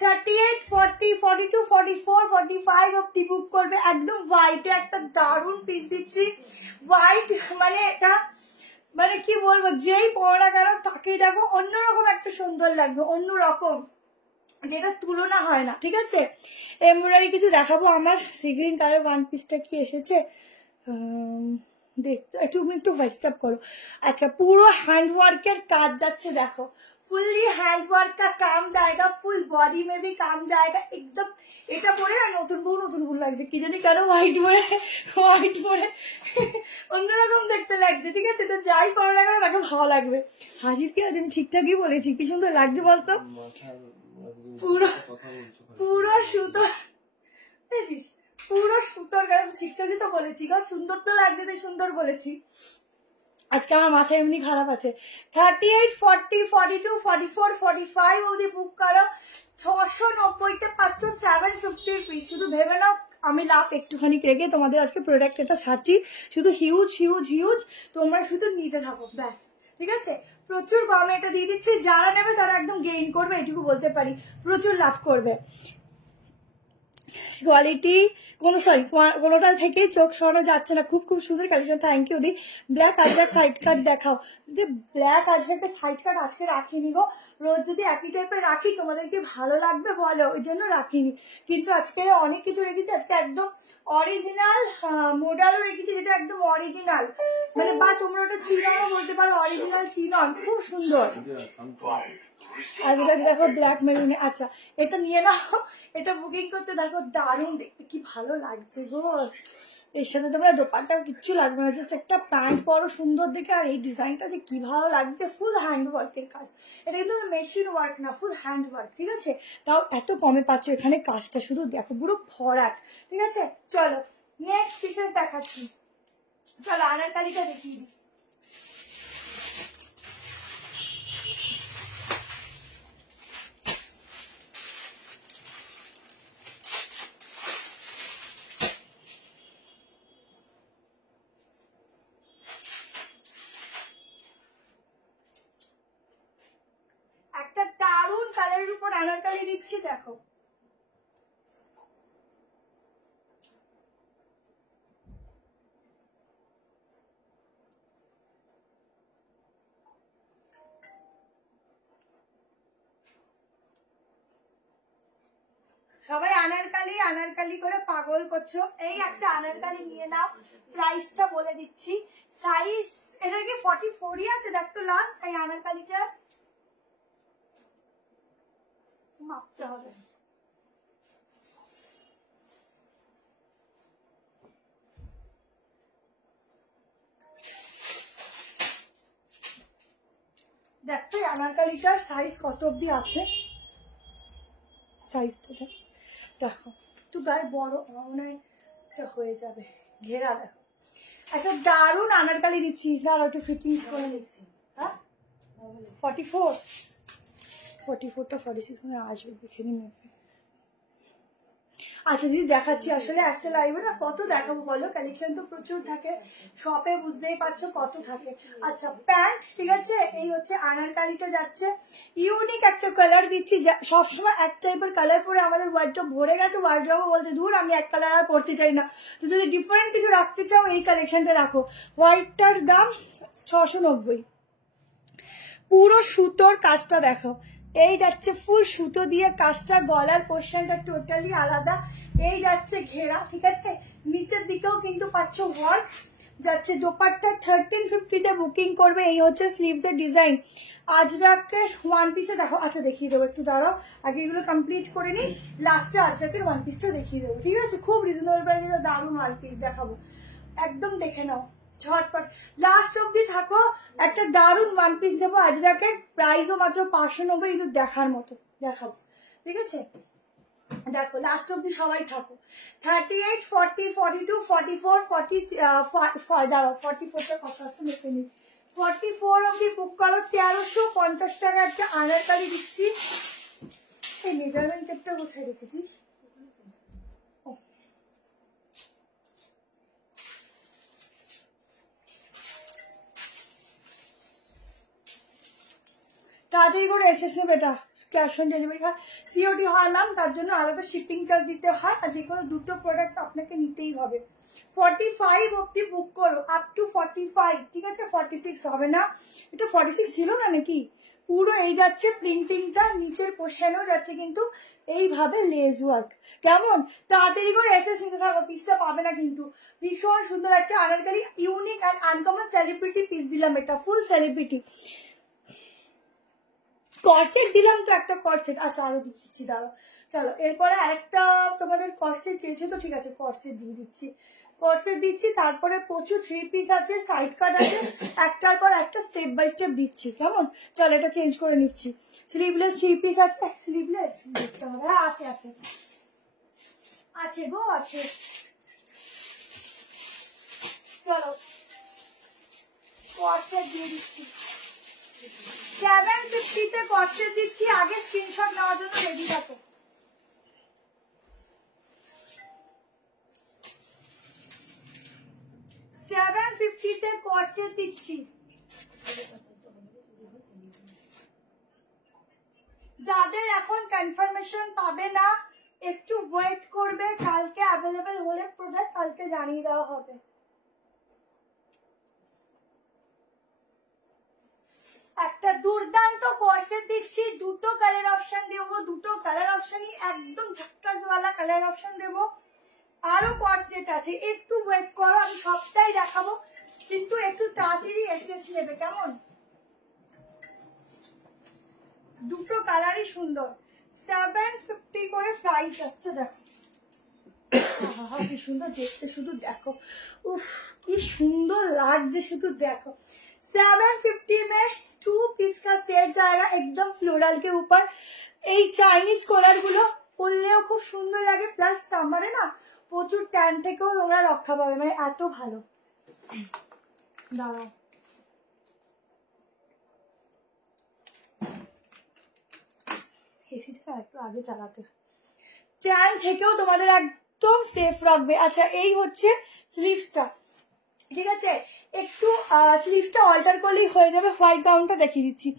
38, 40, 42, 44, 45 অব্দি বুক করবে। একদম হোয়াইটে একটা দারুণ পিস দিচ্ছি, হোয়াইট মানে এটা মানে কি বলবো, যেই পড়া গেল তাকেই দেখো অন্যরকম একটা সুন্দর লাগবে, অন্যরকম, যেটা তুলনা হয় না, ঠিক আছে? এমব্রয়ডারি কিছু দেখাবো। আমার সি গ্রিন কালার ওয়ান পিসটা কি এসেছে দেখতে, একটু হোয়াটসঅ্যাপ করো। আচ্ছা পুরো হ্যান্ডওয়ার্কের কাজ যাচ্ছে, দেখো फुल्ली हैंडवर्क का काम जाएगा, फुल बॉडी में भी काम जाएगा एकदम। এটা পরে না নতুন বউ লাগছে, কি জানি কেন হোয়াইট পরে অন্যরকম দেখতে লাগছে, ঠিক আছে? তো যাই পরে না কেন তাকে ভালো লাগবে। হাজির কি আজ আমি ঠিকঠাকই বলেছি? কি সুন্দর লাগছে বলতো, পুরো সুতো, বুঝেছিস? পুরো সুতোর ঠিকঠাকই তো বলেছি গো, সুন্দর তো লাগছে তাই সুন্দর বলেছি। আজকে আমার মাথা এমনি খারাপ আছে। 38, 40, 42, 44, 45 অবধি বুক করো। 690-তে পাচ্ছ 750 পিস। শুধু ভেবে নাও আমি লাভ একটুখানি রেখে তোমাদের আজকে প্রোডাক্ট এটা ছাড়ছি, শুধু হিউজ হিউজ হিউজ, তোমরা শুধু নিতে থাকো ব্যাস, ঠিক আছে? প্রচুর কমে এটা দিয়ে দিচ্ছি, যারা নেবে তারা একদম গেইন করবে, এটুকু বলতে পারি, প্রচুর লাভ করবে। কোয়ালিটি কোনোটা থেকে চোখ সরানো যাচ্ছে না, খুব খুব সুন্দর কালেকশন, থ্যাংক ইউ দি। ব্ল্যাক আজরাক সাইড কাট দেখাও, যে ব্ল্যাক আজরাকের সাইড কাট আজকে রাখিনি গো, রোজ যদি একই টাইপের রাখি তোমাদেরকে ভালো লাগবে বলো, ওই জন্য রাখিনি, কিন্তু আজকে অনেক কিছু রেখেছি, আজকে একদম অরিজিনাল মডেলও রেখেছি, যেটা একদম অরিজিনাল, মানে বা তোমরা ওটা চিননও বলতে পারো, অরিজিনাল চিনন, খুব সুন্দর। আজকে দেখো ব্ল্যাক মেরুনে, আচ্ছা এটা নিয়ে নাও, এটা বুকিং করতে দেখো দারুণ দেখতে, কি ভালো লাগছে গো। এর সাথে তোমরা দোপাট্টাও কিচ্ছু লাগবে না, জাস্ট একটা প্যান্ট পরো সুন্দর দেখে, আর এই ডিজাইনটা যে কি ভালো লাগছে, ফুল হ্যান্ড ওয়ার্কের কাজ, এটা কিন্তু মেশিন ওয়ার্ক না, ফুল হ্যান্ড ওয়ার্ক, ঠিক আছে? তাও এত কমে পাচ্ছ, এখানে কাজটা শুধু দেখো পুরো ভরাট, ঠিক আছে? চলো নেক্সট পিসেস দেখাচ্ছি, চলো আনারকালিটা দেখিয়ে দিই। কালারের উপর আনারকলি দিচ্ছি, দেখো সবাই আনারকালি আনারকালি করে পাগল করছো। এই একটা আনারকালি নিয়ে নাও, প্রাইসটা বলে দিচ্ছি। সাইজ এটা কি 44ই আছে, দেখ তো লাস্ট। এই আনারকালিটা মাপতে হবে। দেখ তো আনারকালিটার সাইজ কত অব্দি আছে, সাইজটা দেখো। একটু গায়ে বড় মনে হয় হয়ে যাবে, ঘেরা দেখো। একটা দারুণ আনারকালি দিচ্ছি, দাঁড়াও একটু ফিটিং করে নিচ্ছি। হ্যাঁ 44টা 46 মানে আসবে, দেখে নিন। আচ্ছা দিদি দেখাচ্ছি। আসলে একটা লাইভে না কত দেখাবো বলো, কালেকশন তো প্রচুর থাকে, শপে বুঝতেই পারছো কত থাকে। আচ্ছা প্যান্ট, ঠিক আছে, এই হচ্ছে আনারকালিটা যাচ্ছে। ইউনিক একটা কালার দিচ্ছি, সবসময় এক টাইপের কালার পরে আমাদের ওয়ার্ড্রপ ভরে গেছে। ওয়ার্ড্রপও বলছে ধুর আমি এক কালার আর পরতে চাই না, তো যদি ডিফারেন্ট কিছু রাখতে চাও এই কালেকশনটা রাখো। হোয়াইটটার দাম 690। পুরো সুতোর কাজটা দেখো, এই যাচ্ছে ফুল সুতো দিয়ে কাজটা, গলার পোর্শনটা টোটালি আলাদা। এই যাচ্ছে ঘেরা, ঠিক আছে, নিচের দিকেও কিন্তু পাচ্ছ ওয়ার্ক যাচ্ছে। দোপাট্টা 1350-তে বুকিং করবে। এই হচ্ছে স্লিভসের ডিজাইন। আজরাকের ওয়ান পিসে দেখো। আচ্ছা দেখিয়ে দেবো, একটু দাঁড়াও, আগে এগুলো কমপ্লিট করে নিই, লাস্টে আজরাকের ওয়ান পিসটা দেখিয়ে দেবো, ঠিক আছে। খুব রিজনেবল প্রাইসে দারুণ ওয়ান পিস দেখাবো, একদম দেখে নাও ঝটপট, লাস্ট অব্দি থাকো। একটা দারুণ ওয়ান পিস দেবো আজরাকের, প্রাইসও মাত্র 590, কিন্তু দেখার মতো দেখাবো, ঠিক আছে। দেখো লাস্ট অব্দি সবাই থাকো। 38, 40, 42, 44, 40 দাঁড়াও 44টা কথা আছে দেখে নিই। 44 অব্দি বুক করো। 1350 টাকা একটা আনারকালি দিচ্ছি। এই মেজারমেন্ট টেপটা কোথায় রেখেছিস? তাড়াতাড়ি করে এসেস নেবে, এটা ক্যাশ অন ডেলিভারি হয়, সিওডি হয় ম্যাম, তার জন্য আলাদা শিপিং চার্জ দিতে হয়, আর যে কোনো দুটো প্রোডাক্ট আপনাকে নিতেই হবে। 45 অব্দি বুক করো, আপ টু 45, ঠিক আছে, 46 হবে না। এটা 46 ছিল না নাকি? পুরো এই যাচ্ছে প্রিন্টিংটা, নিচের পোর্শনেও যাচ্ছে কিন্তু এইভাবে লেস ওয়ার্ক। কেমন? তাড়াতাড়ি করে এসেস নিতে থাকো, পিসটা পাবে না কিন্তু। ভীষণ সুন্দর একটা Anarkali, unique and uncommon celebrity piece দিলাম, এটা ফুল সেলিব্রিটি। কর্সেট দিলাম তো একটা কর্সেট, আচ্ছা আরো দিচ্ছি, দাঁড়াও। চলো এরপরে আরেকটা তোমাদের কর্সেট চেয়েছে তো, ঠিক আছে কর্সেট দিয়ে দিচ্ছি, কর্সেট দিচ্ছি। তারপরে প্রচুর 3 পিস আছে, সাইড কাট আছে, একটার পর একটা স্টেপ বাই স্টেপ দিচ্ছি, কেমন। চলো এটা চেঞ্জ করে নিচ্ছি। স্লিভলেস 3 পিস আছে, স্লিভলেস দেখতে হবে, হ্যাঁ আছে আছে আছে গো আছে। চলো কর্সেট দিয়ে দিচ্ছি, 750-তে কর্সেট দিচ্ছি। আগে স্ক্রিনশট নেওয়ার জন্য রেডি থাকো। 750-তে কর্সেট দিচ্ছি। যাদের এখন কনফার্মেশন পাবে না একটু ওয়েট করবে, কালকে অ্যাভেলেবেল হলে প্রোডাক্ট কালকে জানিয়ে দেওয়া হবে। একটা দুর্দান্ত কর্সেট দিচ্ছি, দুটো কালার অপশন দেবো, দুটো কালার অপশনই একদম ঝাক্কাসওয়ালা কালার অপশন দেবো। আরো কর্সেট আছে, একটু ওয়েট করো, আমি সবটাই দেখাবো, কিন্তু একটু তাড়াতাড়ি এসেস নেবে, কেমন। দুটো কালারই সুন্দর, 750 করে প্রাইস যাচ্ছে। দেখো কি সুন্দর দেখতে, শুধু দেখো, উফ কি সুন্দর লাগছে, শুধু দেখো। 750 में 2 पीस का सेट जाएगा, एकदम फ्लोरल के ऊपर। এই চাইনিজ কলার গুলো পরলেও খুব সুন্দর লাগে, প্লাস সামারে না প্রচুর ট্যান থেকেও তোমরা রক্ষা পাবে, মানে এত ভালো। দাঁড়াও এসিটা একটু আগে চালাতে, ট্যান থেকেও তোমাদের একদম সেফ রাখবে। আচ্ছা এই হচ্ছে স্লিভসটা, ঠিক আছে, একটু স্লিভসটা অল্টার করলেই হয়ে যাবে। হোয়াইট গাউনটা দেখিয়ে দিচ্ছি।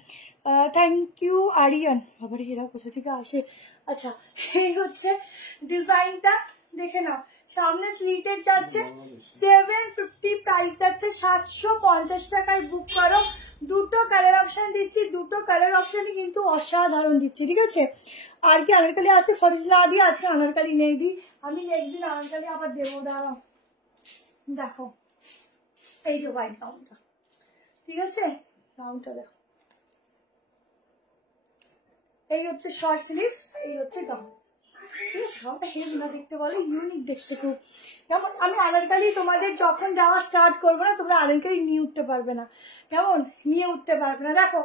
থ্যাংক ইউ আরিয়ান, বাবার এরা কোথা থেকে আসে। আচ্ছা এই হচ্ছে ডিজাইনটা, দেখে নাও। সামনে স্লিটের যাচ্ছে 750, প্রাইস যাচ্ছে 750 টাকায় বুক করো। দুটো কালার অপশন দিচ্ছি, দুটো কালার অপশনই কিন্তু অসাধারণ দিচ্ছি, ঠিক আছে। আর কি আনারকালি আছে? ফরিস না দিয়ে আছে আনারকালি নেই দি, আমি নেক্সট দিন আনারকালি আবার দেবো। দাঁড়াও দেখো, এই যে হোয়াইট গাউনটা, ঠিক আছে, গাউনটা দেখো, এই হচ্ছে শর্ট স্লিভস, এই হচ্ছে গাউন, ঠিক আছে। গাউনটা হেভি না দেখতে, বলে ইউনিক দেখতে খুব। কেমন? আমি আনারকালি তোমাদের যখন যাওয়া স্টার্ট করবো না, তোমরা আনারকালি নিয়ে উঠতে পারবে না, কেমন? নিয়ে উঠতে পারবে না। দেখো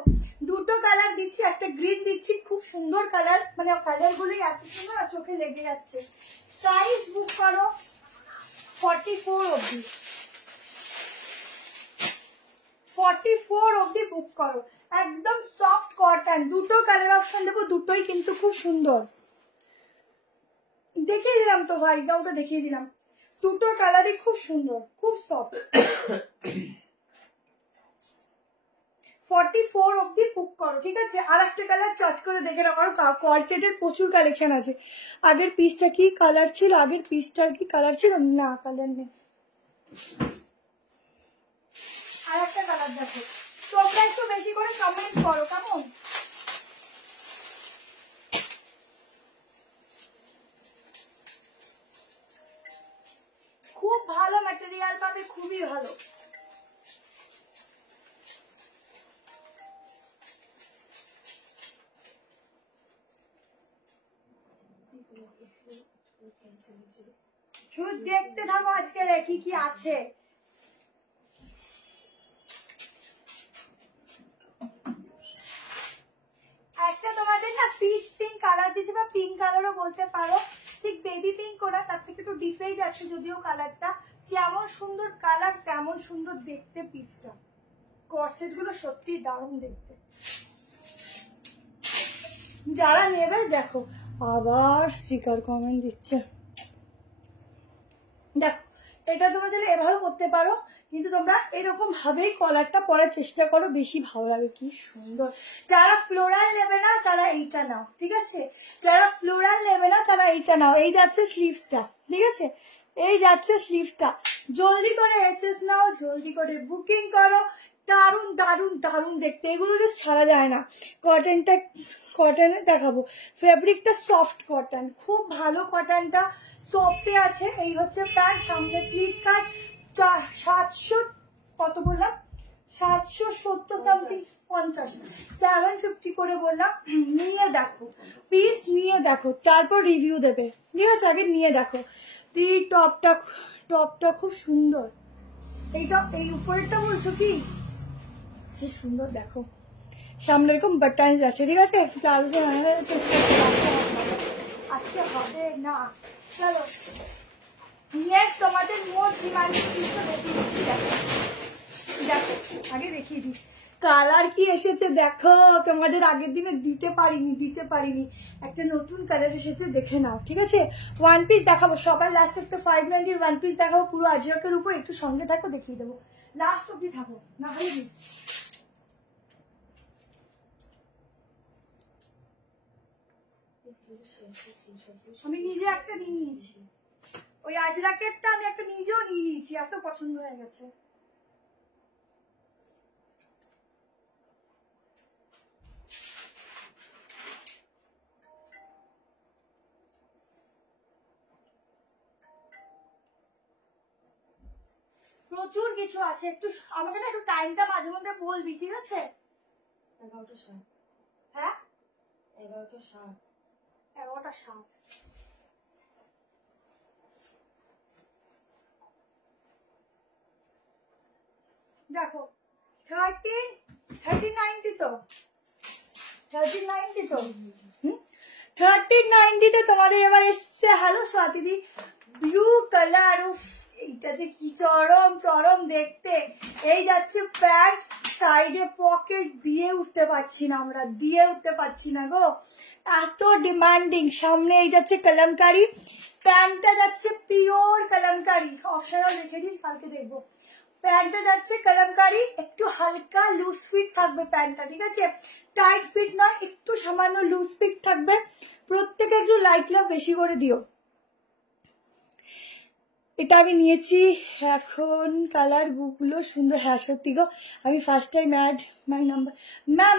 দুটো কালার দিচ্ছি, একটা গ্রিন দিচ্ছি, খুব সুন্দর কালার, মানে কালারগুলোই এত সুন্দর আর চোখে লেগে যাচ্ছে। সাইজ বুক করো 44 অবধি, 44 অবধি বুক করো। একদম সফট কটন, দুটো কালার অপশন দেবো, দুটোই কিন্তু খুব সুন্দর। দেখিয়ে দিলাম তো, হোয়াইট গাউনটা দেখিয়ে দিলাম, দুটো কালারই খুব সুন্দর, খুব সফট। 44 অবধি বুক করো, ঠিক আছে। আর একটা কালার চট করে দেখে নাও, কারণ কর্সেটের প্রচুর কালেকশন আছে। আগের পিসটা কি কালার ছিল? আগের পিসটার কি কালার ছিল? না, কালার নেই। আর একটা কালার দেখো, তোমরা একটু বেশি করে কমেন্ট করো, কেমন? খুব ভালো ম্যাটেরিয়াল পাবে, খুবই ভালো। শুধু দেখতে থাকো আজকের কি কি আছে। একটা তোমাদের না পিচ পিঙ্ক কালার দিচ্ছে, বা পিঙ্ক কালারও বলতে পারো, ঠিক বেবি পিঙ্ক করা, তার থেকে একটু ডিপেই যাচ্ছে যদিও কালারটা। যেমন সুন্দর কালার তেমন সুন্দর দেখতে পিসটা। কর্সেট গুলো সত্যি দারুণ দেখতে। যারা নেবে দেখো, আবার স্টিকার কমেন্ট দিচ্ছে। দেখো এটা তোমরা চাইলে এভাবে করতে পারো, কিন্তু তোমরা এরকম ভাবেই কলারটা পরার চেষ্টা করো, বেশি ভালো লাগে। কি সুন্দর। যারা ফ্লোরাল নেবে না তারা এইটা নাও, ঠিক আছে। যারা ফ্লোরাল নেবে না তারা এইটা নাও। এই যাচ্ছে স্লিভসটা, ঠিক আছে, এই যাচ্ছে স্লিভসটা। জলদি করে এসএস নাও, জলদি করে বুকিং করো। দারুণ দারুণ দারুণ দেখতে, এগুলো তো ছাড়া যায় না। কটনটা, কটনে দেখাবো, ফেব্রিকটা সফট কটন, খুব ভালো কটনটা, সফটে আছে। এই হচ্ছে প্যান্ট, সামনে স্লিভ কাট, 700 কত বললাম, 770 সামথিং, 50, 750 করে বললাম। নিয়ে দেখো পিস, নিয়ে দেখো, তারপর রিভিউ দেবে, ঠিক আছে। আগে নিয়ে দেখো। এই টপটা খুব সুন্দর। এইটা, এই উপরেরটা বলছো কি? কি সুন্দর দেখো, সামনে এরকম বাটনস আছে, ঠিক আছে। প্লাজো আজকে হবে না। চলো নেক্সট তোমাদের মোস্ট ডিমান্ডিং পিসটা দেখিয়ে দিচ্ছি। দেখো আগে দেখিয়ে দিই কালার কি এসেছে। দেখো তোমাদের আগের দিনে দিতে পারিনি, একটা নতুন কালার এসেছে, দেখে নাও, ঠিক আছে। ওয়ান পিস দেখাবো সবাই, লাস্ট একটা 590 ওয়ান পিস দেখাবো, পুরো আজিয়াকের উপর। একটু সঙ্গে থাকো, দেখিয়ে দেবো, লাস্ট অব্দি থাকো, না হলে মিস। আমি নিজে একটা নিয়ে নিয়েছি, ওই আজরাকেরটা আমি একটা নিজেও নিয়ে নিয়েছি, এত পছন্দ হয়ে গেছে। প্রচুর কিছু আছে, একটু আমাকে না একটু টাইমটা মাঝে মধ্যে বলবি, ঠিক আছে। 11টা 7। হ্যাঁ 11টা 7। 11টা 7। দেখো 1390 তো, 1390 তো, 1390 তোমাদের এবার এসছে। হ্যালো স্বাতিদি, ব্লু কালার, এইটা যে কি চরম চরম দেখতে। এই যাচ্ছে প্যান্ট, সাইডে পকেট, দিয়ে উঠতে পারছি না, আমরা দিয়ে উঠতে পারছি না গো, এত ডিমান্ডিং। সামনে এই যাচ্ছে কলমকারি, প্যান্টটা যাচ্ছে পিওর কলমকারি, অপশনাল রেখে দিস, কালকে দেখবো। প্যান্টটা যাচ্ছে কলমকারি, একটু হালকা লুজ ফিট থাকবে প্যান্টটা, ঠিক আছে, টাইট ফিট নয়, একটু সামান্য লুজ ফিট থাকবে। প্রত্যেকে একটু লাইট লাভ বেশি করে দিও। এটা আমি নিয়েছি, এখন কালার বুকগুলো সুন্দর। হ্যাঁ সত্যি গো, আমি first time add my number. Ma'am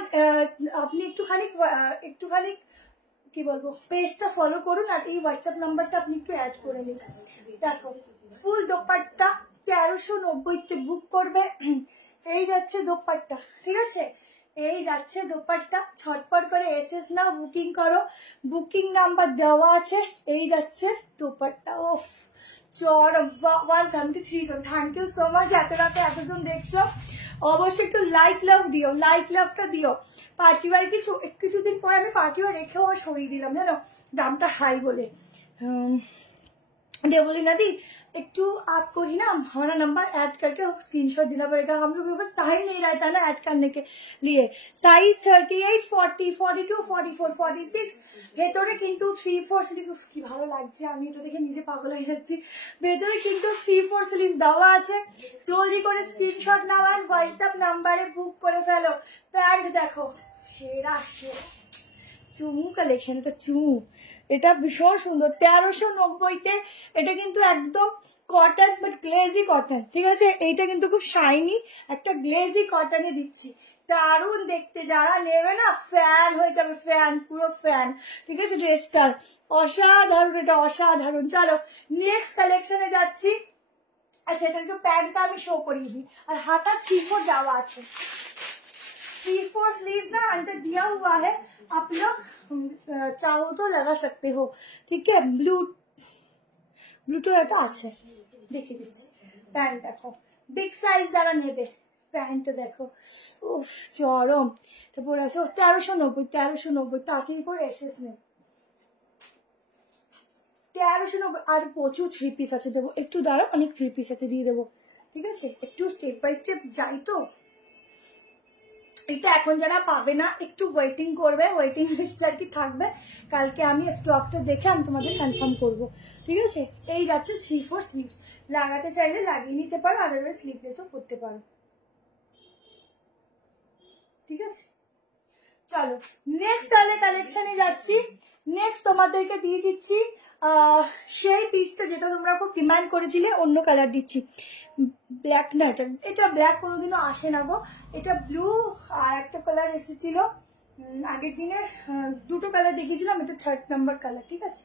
আপনি একটুখানি কি বলবো, পেজটা ফলো করুন আর এই হোয়াটসঅ্যাপ নাম্বারটা আপনি একটু অ্যাড করে নিন। দেখো ফুল দোপাট্টা 1390-তে বুক করবে। এই যাচ্ছে দোপাট্টা, ঠিক আছে, এই যাচ্ছে দোপাট্টা, ছটপট করে এসএস নাও, বুকিং করো, বুকিং নাম্বার দেওয়া আছে। এই যাচ্ছে দোপাট্টা। ওফ চরম 173। থ্যাংক ইউ সো মাচ, এত রাতে এতজন দেখছো। অবশ্যই একটু লাইক লাভ দিও, লাইক লাভটা দিও। পার্টিওয়ার কিছুদিন পরে আমি পার্টিওয়ার রেখেও সরিয়ে দিলাম জানো, দামটা হাই বলে। देवलीना दी एक आपको ही ना हमारा नंबर ऐड करके स्क्रीनशॉट देना पड़ेगा। हम लोग के पास टाइम नहीं रहता ना ऐड करने के लिए। साइज 38, 40, 42, 44, 46 ভেতরে কিন্তু 3-4 স্লিভ কি ভালো লাগছে, আমি এটা দেখে নিজে পাগল হয়ে যাচ্ছি। ভেতরে কিন্তু 3-4 স্লিভ দেওয়া আছে। জলদি করে স্ক্রিনশট নাও আর হোয়াটসঅ্যাপ নাম্বারে বুক করে ফেলো। প্যান্ট দেখো সেরা সেরা চুমু কালেকশন, এটা চুমু, এটা ভীষণ সুন্দর 1390-তে। এটা কিন্তু একদম কটন বাট গ্লেজি কটন, ঠিক আছে, এইটা কিন্তু খুব শাইনি একটা গ্লেজি কটনে দিচ্ছি, দারুণ দেখতে। যারা নেবে না ফ্যান হয়ে যাবে, ফ্যান পুরো ফ্যান, ঠিক আছে। ড্রেসটার অসাধারণ, এটা অসাধারণ। চলো নেক্সট কালেকশনে যাচ্ছি। আচ্ছা এটা একটু প্যান্টটা আমি শো করিয়ে দিই। আর হাতা 3-4 দেওয়া আছে, 3-4 स्लीव ना अंदर दिया हुआ है, आप लोग चाहो तो लगा सकते हो, ठीक है। ब्लूटूथ रहता আছে, দেখে দিচ্ছি। প্যান্ট দেখো বিগ সাইজ যারা নেবে, প্যান্ট দেখো উফ চরম। তারপর আছে 1390 তাড়াতাড়ি করে এসএস নেই 1390। আর প্রচুর 3 পিস আছে, দেবো একটু দাঁড়াও, অনেক 3 পিস আছে দিয়ে দেবো, ঠিক আছে। একটু স্টেপ বাই স্টেপ যাই তো। এটা এখন যারা পাবে না একটু ওয়েটিং করবে, ওয়েটিং লিস্ট আর কি থাকবে, কালকে আমি স্টকটা দেখে আমি তোমাদের কনফার্ম করব, ঠিক আছে। এই যাচ্ছে 3-4 স্লিভস, লাগাতে চাইলে লাগিয়ে নিতে পারো, আদারওয়াইজ স্লিভলেসও করতে পারো, ঠিক আছে। চলো নেক্সট তাহলে কালেকশনে যাচ্ছি। নেক্সট তোমাদেরকে দিয়ে দিচ্ছি সেই পিসটা যেটা তোমরা খুব ডিমান্ড করেছিলে, অন্য কালার দিচ্ছি। ব্ল্যাক না, এটা ব্ল্যাক কোনোদিনও আসে না গো, এটা ব্লু আর একটা কালার এসেছিল আগের দিনে, দুটো কালার দেখিয়েছিলাম, এটা 3rd নাম্বার কালার, ঠিক আছে,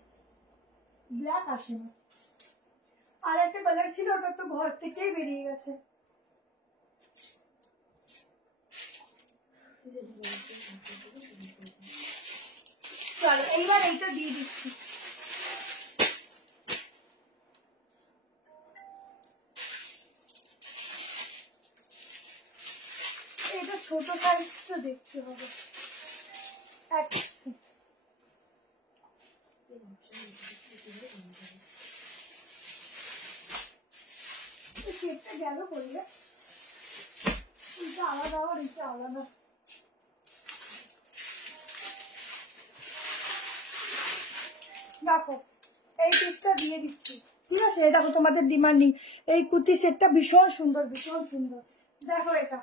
ব্ল্যাক আসে না। আর একটা কালার ছিল, ওটা তো ঘর থেকেই বেরিয়ে গেছে। চলো এইবার এইটা দিয়ে দিচ্ছি। এটা ছোট সাইজ তো দেখতে হবে। সেটটা গেল করলে এটা আলাদা, আর এটা আলাদা। দেখো এই পিসটা দিয়ে দিচ্ছি, ঠিক আছে। দেখো তোমাদের ডিমান্ডিং এই কুর্তি সেটটা ভীষণ সুন্দর, ভীষণ সুন্দর। দেখো এটা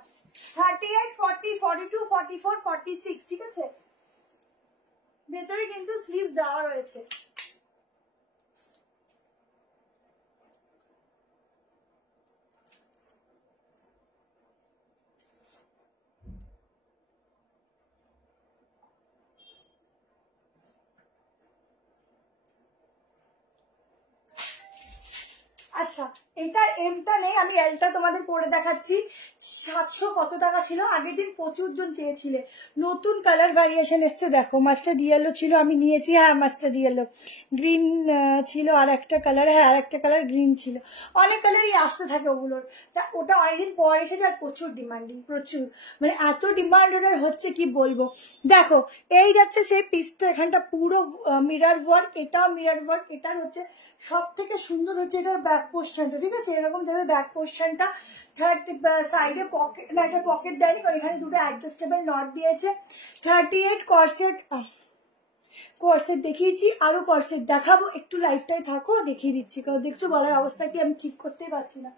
38, 40, 42, 44, 46, ঠিক আছে। ভেতরে কিন্তু স্লিভ দেওয়া রয়েছে। আচ্ছা এটার এমটা নেই, আমি এলটা তোমাদের পরে দেখাচ্ছি। 700 কত টাকা ছিল, আগের দিন প্রচুর জন চেয়েছিলে। নতুন কালার ভ্যারিয়েশন এসছে, দেখো মাস্টার্ড ইয়েলো ছিল, আমি নিয়েছি, হ্যাঁ মাস্টার্ড ইয়েলো, গ্রিন ছিল আর একটা কালার, হ্যাঁ আর একটা কালার গ্রিন ছিল, অনেক কালারই আসতে থাকে ওগুলোর। তা ওটা অনেকদিন পর এসেছে আর প্রচুর ডিমান্ডিং, প্রচুর, মানে এত ডিমান্ড ওটার হচ্ছে কি বলবো। দেখো এই যাচ্ছে সেই পিসটা, এখানটা পুরো মিরর ওয়ার্ক, এটাও মিরর ওয়ার্ক। এটার হচ্ছে সব থেকে সুন্দর হচ্ছে এটার ব্যাক পোর্শনটা, ঠিক আছে, এরকম যাবে ব্যাক পোর্শনটা। থার্ড সাইডে পকেট, না এটা পকেট দেয়নি কারণ এখানে দুটো অ্যাডজাস্টেবল নট দিয়েছে। 38 কর্সেট, কর্সেট দেখিয়েছি, আরো কর্সেট দেখাবো, একটু লাইফটাই থাকো দেখিয়ে দিচ্ছি, কারণ দেখছো বলার অবস্থা কি আমি ঠিক করতেই পারছি না।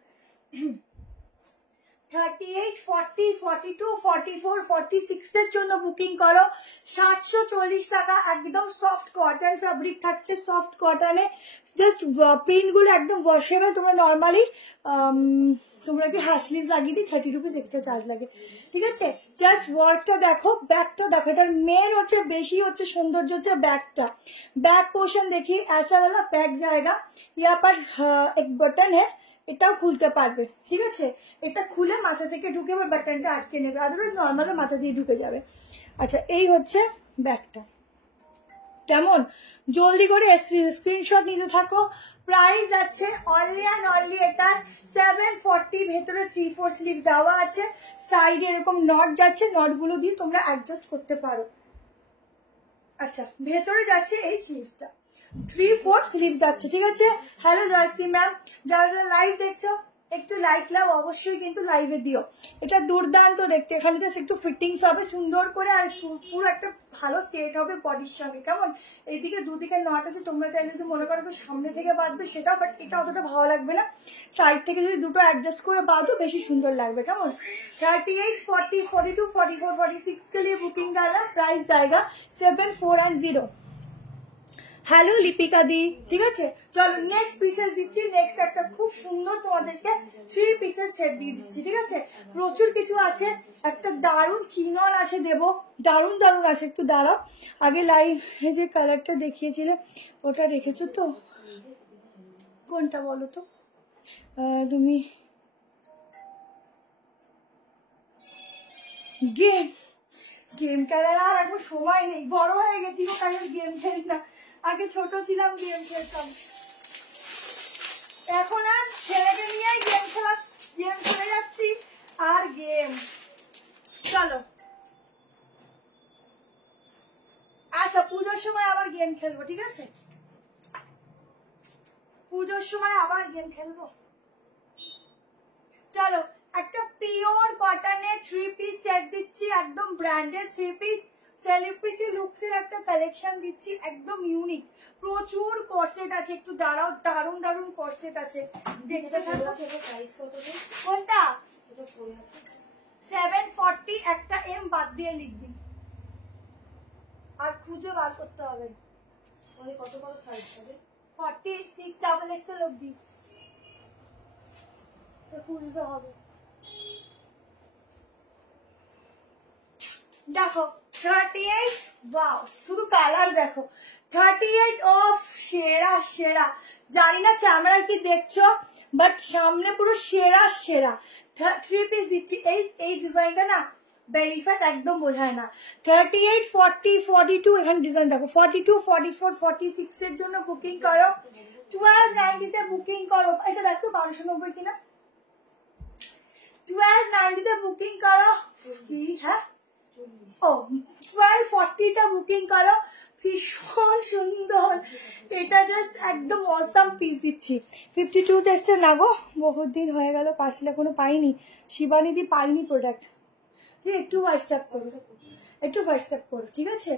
38, 40, 42, 44, 46 এর জন্য বুকিং করো। 740 টাকা, একদম সফট কটন ফ্যাব্রিক থাকছে, সফট কটনে জাস্ট প্রিন্টগুলো একদম ওয়াশেবল। তোমরা নর্মালি তোমরা কি স্লিভস লাগিয়ে দিই, 30 রুপিস এক্সট্রা চার্জ লাগে, ঠিক আছে। জাস্ট ওয়ার্কটা দেখো, ব্যাকটা দেখো, এটার মেন হচ্ছে বেশি হচ্ছে সৌন্দর্য হচ্ছে ব্যাকটা। बैक पोर्शन देखिए ऐसा वाला बैक जाएगा, यहाँ पर एक बटन है, এটাও খুলতে পারবে, ঠিক আছে। এটা খুলে মাথা থেকে ঢুকে বা বাটনটা আটকে নেবে, আদারওয়াইজ নর্মাল মাথা দিয়ে ঢুকে যাবে। আচ্ছা এই হচ্ছে ব্যাকটা, কেমন? জলদি করে স্ক্রিনশট নিতে থাকো। প্রাইস আছে অনলি অ্যান্ড অনলি এটার 740, ভেতরে 3/4 স্লিভ দেওয়া আছে, সাইডে এরকম নট যাচ্ছে, নটগুলো দিয়ে তোমরা অ্যাডজাস্ট করতে পারো। আচ্ছা ভেতরে যাচ্ছে এই স্লিভসটা, 3/4 স্লিভ যাচ্ছে, ঠিক আছে। হ্যালো জয়শ্রী ম্যাম, যারা যারা লাইভ দেখছো একটু লাইক লাও অবশ্যই, কিন্তু লাইভে দিও। এটা দুর্দান্ত দেখতে, এখানে জাস্ট একটু ফিটিংস হবে সুন্দর করে, আর পুরো একটা ভালো সেট হবে বডির সঙ্গে, কেমন? এইদিকে দুদিকে নট আছে, তোমরা চাইলে যদি মনে করো সামনে থেকে বাঁধবে সেটা, বাট এটা অতটা ভালো লাগবে না, সাইড থেকে যদি দুটো অ্যাডজাস্ট করে বাঁধো বেশি সুন্দর লাগবে, কেমন? 38, 40, 42, 44, 46 के लिए बुकिंग डाला, प्राइस जाएगा 740। হ্যালো লিপিকা দি, ঠিক আছে। চলো নেক্সট পিসেস দিচ্ছি, নেক্সট একটা খুব সুন্দর তোমাদেরকে 3 পিসেস সেট দিয়ে দিচ্ছি, ঠিক আছে। প্রচুর কিছু আছে, একটা দারুণ চিনন আছে দেবো, দারুণ দারুণ আছে। একটু দাঁড়াও, আগে লাইভে যে কালারটা দেখিয়েছিলে ওটা রেখেছো তো, কোনটা বলো তো তুমি? গেম গেম খেলার আর এখন সময় নেই, বড় হয়ে গেছি গো, কারণ গেম খেলি না। আগে ছোট ছিলাম গেম খেলতাম, এখন আর ছেলেকে নিয়ে গেম খেলে যাচ্ছি আর গেম। চলো আচ্ছা পুজোর সময় আবার গেম খেলবো, ঠিক আছে, পুজোর সময় আবার গেম খেলবো। চলো একটা পিওর কটনের 3 পিস সেট দিচ্ছি, একদম ব্র্যান্ডেড 3 পিস সেলিব্রিটি লুকস এর একটা কালেকশন দিচ্ছি, একদম ইউনিক। প্রচুর কর্সেট আছে, একটু দাঁড়াও, দারুণ দারুণ কর্সেট আছে, দেখতে থাকো। প্রাইস কত রে? কোনটা? এটা পড়ে আছে 740, একটা এম বাদ দিয়ে লিখবি, আর খুঁজে বার করতে হবে। মানে কত কত সাইজ হবে? 46 ডাবল এক্সেল অবধি খুঁজতে হবে। দেখো 38, ওয়াও শুধু কালার দেখো, 38 অফ সেরা সেরা। জানি না ক্যামেরা কি দেখছো, বাট সামনে পুরো সেরা সেরা 3 পিস দিচ্ছি। এই ডিজাইনটা না বেলি ফ্যাট একদম বোঝায় না। 38, 40, 42, এখানে ডিজাইন দেখো, 42, 44, 46 এর জন্য বুকিং করো, 1290 তে বুকিং করো। এটা দেখো 1290 কিনা, 1290 তে বুকিং করো। হ্যাঁ ও 1240 তে বুকিং করো, ভীষণ সুন্দর, এটা জাস্ট একদম অসাম পিস দিচ্ছি। 52 চেস্টে না গো, বহুত দিন হয়ে গেল, পার্সেল এখনো পাইনি, শিবানিদি পাইনি প্রোডাক্ট, ঠিক একটু হোয়াটসঅ্যাপ করো, একটু হোয়াটসঅ্যাপ করো, ঠিক আছে।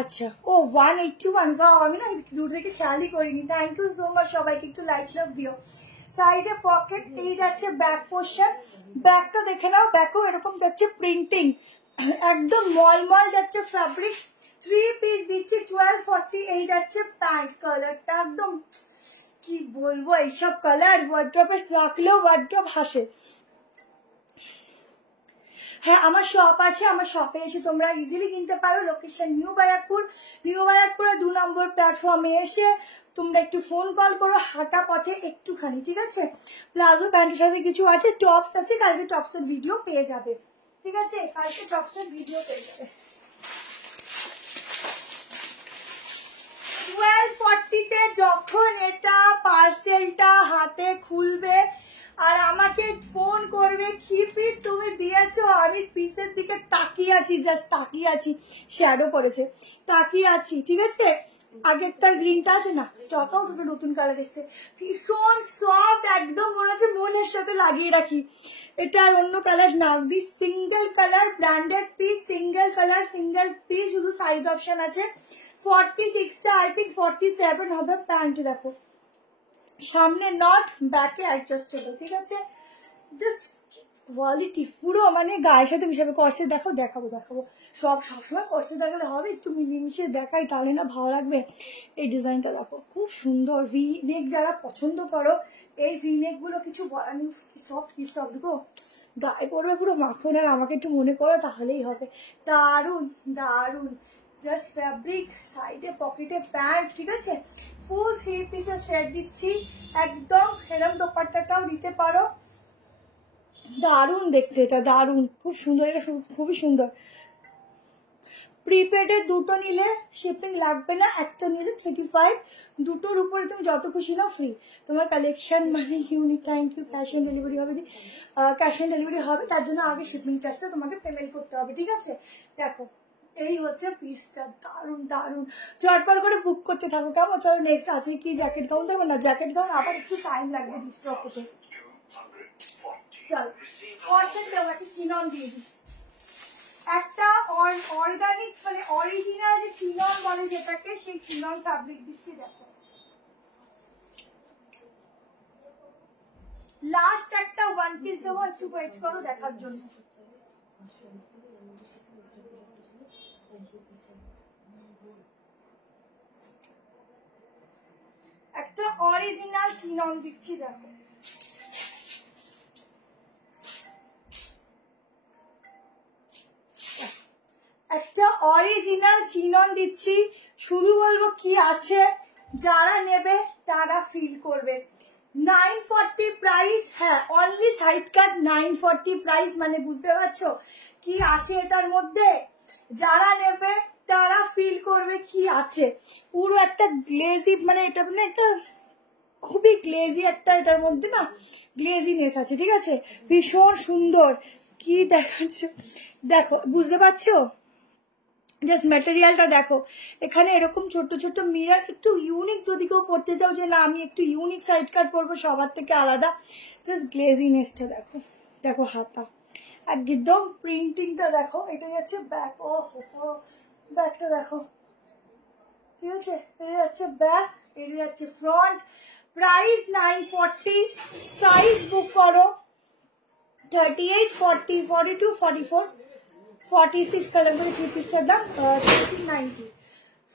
আচ্ছা ও 181, বা আমি না দূর থেকে খেয়ালই করিনি, থ্যাংক ইউ সো মাচ সবাইকে, একটু লাইক লাভ দিও। সাইডে পকেট দিয়ে যাচ্ছে, ব্যাক পোর্শন, ব্যাকটা দেখে নাও, ব্যাকও এরকম যাচ্ছে প্রিন্টিং, একদম মলমল যাচ্ছে ফ্যাব্রিক। 3 পিস দিচ্ছি 1240, এই যাচ্ছে প্যান্ট, কালারটা একদম কি বলবো, এইসব কালার ওয়ার্ড্রপে রাখলেও ওয়ার্ড্রপ হাসে। হ্যাঁ আমার শপ আছে, আমার শপে এসে তোমরা ইজিলি কিনতে পারো, লোকেশন নিউ ব্যারাকপুর, নিউ ব্যারাকপুরে 2 নম্বর প্ল্যাটফর্মে এসে তোমরা একটু ফোন কল করো, হাঁটা পথে একটুখানি, ঠিক আছে। প্লাজো প্যান্টের সাথে কিছু আছে, টপস আছে, কালকে টপসের ভিডিও পেয়ে যাবে, ঠিক আছে, কালকে টপসের ভিডিও পেয়ে যাবে। 1240 তে যখন এটা পার্সেলটা হাতে খুলবে আর আমাকে ফোন করবে কি পিস তুমি দিয়েছো, আমি পিসের দিকে তাকিয়ে আছি, জাস্ট তাকিয়ে আছি, শ্যাডো পড়েছে, তাকিয়ে আছি, ঠিক আছে। আগেরটার গ্রিনটা আছে না, স্টক আউট, ওটা নতুন কালার এসছে, ভীষণ সফট, একদম মনে হচ্ছে মনের সাথে লাগিয়ে রাখি। এটা আর অন্য কালার না, the single colour branded piece, single colour single piece, শুধু সাইজ অপশন আছে। 46টা আই থিঙ্ক 47 হবে। প্যান্ট দেখো, সামনে নট, ব্যাকে অ্যাডজাস্টেবল, ঠিক আছে। জাস্ট কোয়ালিটি পুরো মানে গায়ের সাথে মিশাবে। কর্সেট দেখো, দেখাবো সবসময় কর্সেট দেখালে হবে, একটু মিলিমিশে দেখাই, তাহলে না ভালো লাগবে। এই ডিজাইনটা দেখো খুব সুন্দর, ভি নেক যারা পছন্দ করো এই ভি নেক গুলো কিছু বলার নেই। কি সফট গো, গায়ে পড়বে পুরো মাখন। আর আমাকে একটু মনে করো তাহলেই হবে। দারুন দারুন, জাস্ট ফ্যাব্রিক, সাইডে পকেটে প্যান্ট, ঠিক আছে। ফুল 3 পিসের সেট দিচ্ছি একদম। এরকম দোপাট্টাটাও দিতে পারো। দারুণ দেখতে, এটা দারুণ, খুব সুন্দর, এটা খুবই সুন্দর। প্রিপেডে দুটো নিলে শিপিং লাগবে না, একটা নিলে 35, দুটোর উপরে তুমি যত খুশি নাও ফ্রি। তোমার কালেকশন মানে unique. Thank you. Cash on delivery হবে, ক্যাশ অন ডেলিভারি হবে, তার জন্য আগে শিপিং চার্জটা তোমাকে পেমেন্ট করতে হবে, ঠিক আছে। দেখো এই হচ্ছে পিসটা, দারুণ দারুণ। চটপট করে বুক করতে থাকো, কেমন। চলো নেক্সট আছে কি, জ্যাকেট গাউন দেবো না, জ্যাকেট গাউন আবার একটু টাইম লাগবে স্টক হতে। চলো কর্সেট দেবো, একটা চিনন দিয়ে দিই, একটা অর্গানিক মানে অরিজিনাল যে চিনন বলে যেটাকে, সেই চিনন ফ্যাব্রিক দিচ্ছি। দেখো লাস্ট একটা 1 পিস দেবো, একটু ওয়েট করো দেখার জন্য। একটা অরিজিনাল চিনন দিচ্ছি, দেখো একটা অরিজিনাল চিনন দিচ্ছি। শুধু বলবো কি আছে, যারা নেবে তারা ফিল করবে। 940 প্রাইস, হ্যাঁ অনলি সাইড কাট 940 প্রাইস, মানে বুঝতে পারছো কি আছে এটার মধ্যে। যারা নেবে তারা ফিল করবে কি আছে। পুরো একটা গ্লেজি, মানে এটা মানে একটা খুবই গ্লেজি একটা, এটার মধ্যে না গ্লেজিনেস আছে, ঠিক আছে। ভীষণ সুন্দর, কি দেখাচ্ছ দেখো, বুঝতে পারছো। জাস্ট ম্যাটেরিয়ালটা দেখো, এখানে এরকম ছোট ছোট মিরর, একটু ইউনিক যদি কেউ পড়তে চাও যে না আমি একটু ইউনিক সাইড কাট পরবো সবার থেকে আলাদা, জাস্ট গ্লেজিনেসটা দেখো। দেখো হাতা একদম, প্রিন্টিংটা দেখো। এটা যাচ্ছে ব্যাক, ও ব্যাকটা দেখো, ঠিক আছে। এটা যাচ্ছে ব্যাক, এটা যাচ্ছে ফ্রন্ট। প্রাইস 940, সাইজ বুক করো 38, 40, 42, 44, 46 কালার করে 3 পিসটার দাম 90।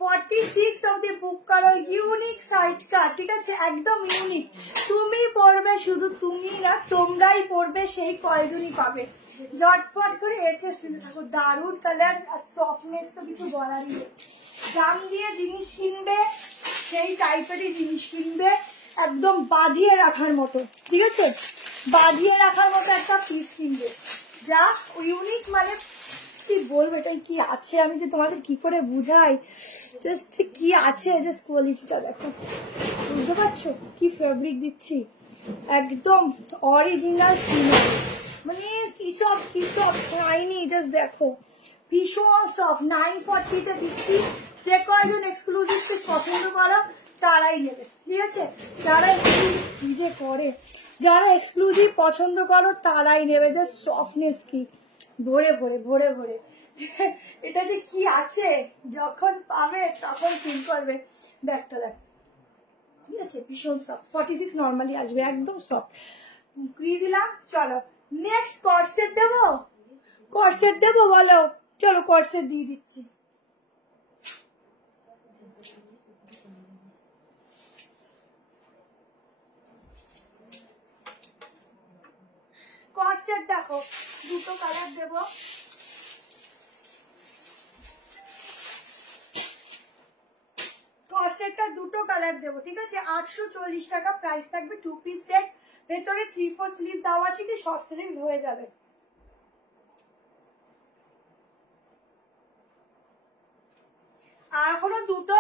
46 অব্দি বুক করো। ইউনিক সাইড কাট, ঠিক আছে, একদম ইউনিক। তুমি পড়বে, শুধু তুমি না তোমরাই পড়বে, সেই কয়জনই পাবে। ঝটপট করে এসএস দিতে থাকো। দারুণ কালার আর সফটনেস তো কিছু বলারই নেই। দাম দিয়ে জিনিস কিনবে, সেই টাইপেরই জিনিস কিনবে, একদম বাঁধিয়ে রাখার মতো, ঠিক আছে। বাঁধিয়ে রাখার মতো একটা পিস কিনবে, যা ইউনিক, মানে কি বলবো, এটাই কি আছে, আমি যে তোমাদের কি করে বুঝাই। জাস্ট কি আছে, জাস্ট কোয়ালিটিটা দেখো, বুঝতে পারছো কি ফেব্রিক দিচ্ছি, একদম অরিজিনাল চিনন, মানে কি সব শাইনি, জাস্ট দেখো ভীষণ সফট। 940-তে দিচ্ছি। যে কয়জন এক্সক্লুসিভ পিস পছন্দ করো তারাই নেবে, ঠিক আছে। যারা নিজে করে, যারা এক্সক্লুসিভ পছন্দ করো তারাই নেবে। জাস্ট সফটনেস কি ভরে ভরে ভরে ভরে, এটা যে কি আছে যখন পাবে তখন ফিল করবে। ব্যাগটা দেখ, ঠিক আছে, ভীষণ সফট। 46 নর্মালি আসবে, একদম সফট দিয়ে দিলাম। চলো নেক্সট কর্সেট দেবো, কর্সেট দেবো বলো, চলো কর্সেট দিয়ে দিচ্ছি। কর্সেট দেখো দুটো কালার দেবো, কর্সেটটা দুটো কালার দেবো, ঠিক আছে। 840 টাকা প্রাইস থাকবে। 2 পিস সেট, ভেতরে 3/4 স্লিভ দেওয়া আছে, কি শর্ট স্লিভ হয়ে যাবে। আর এখনো দুটো,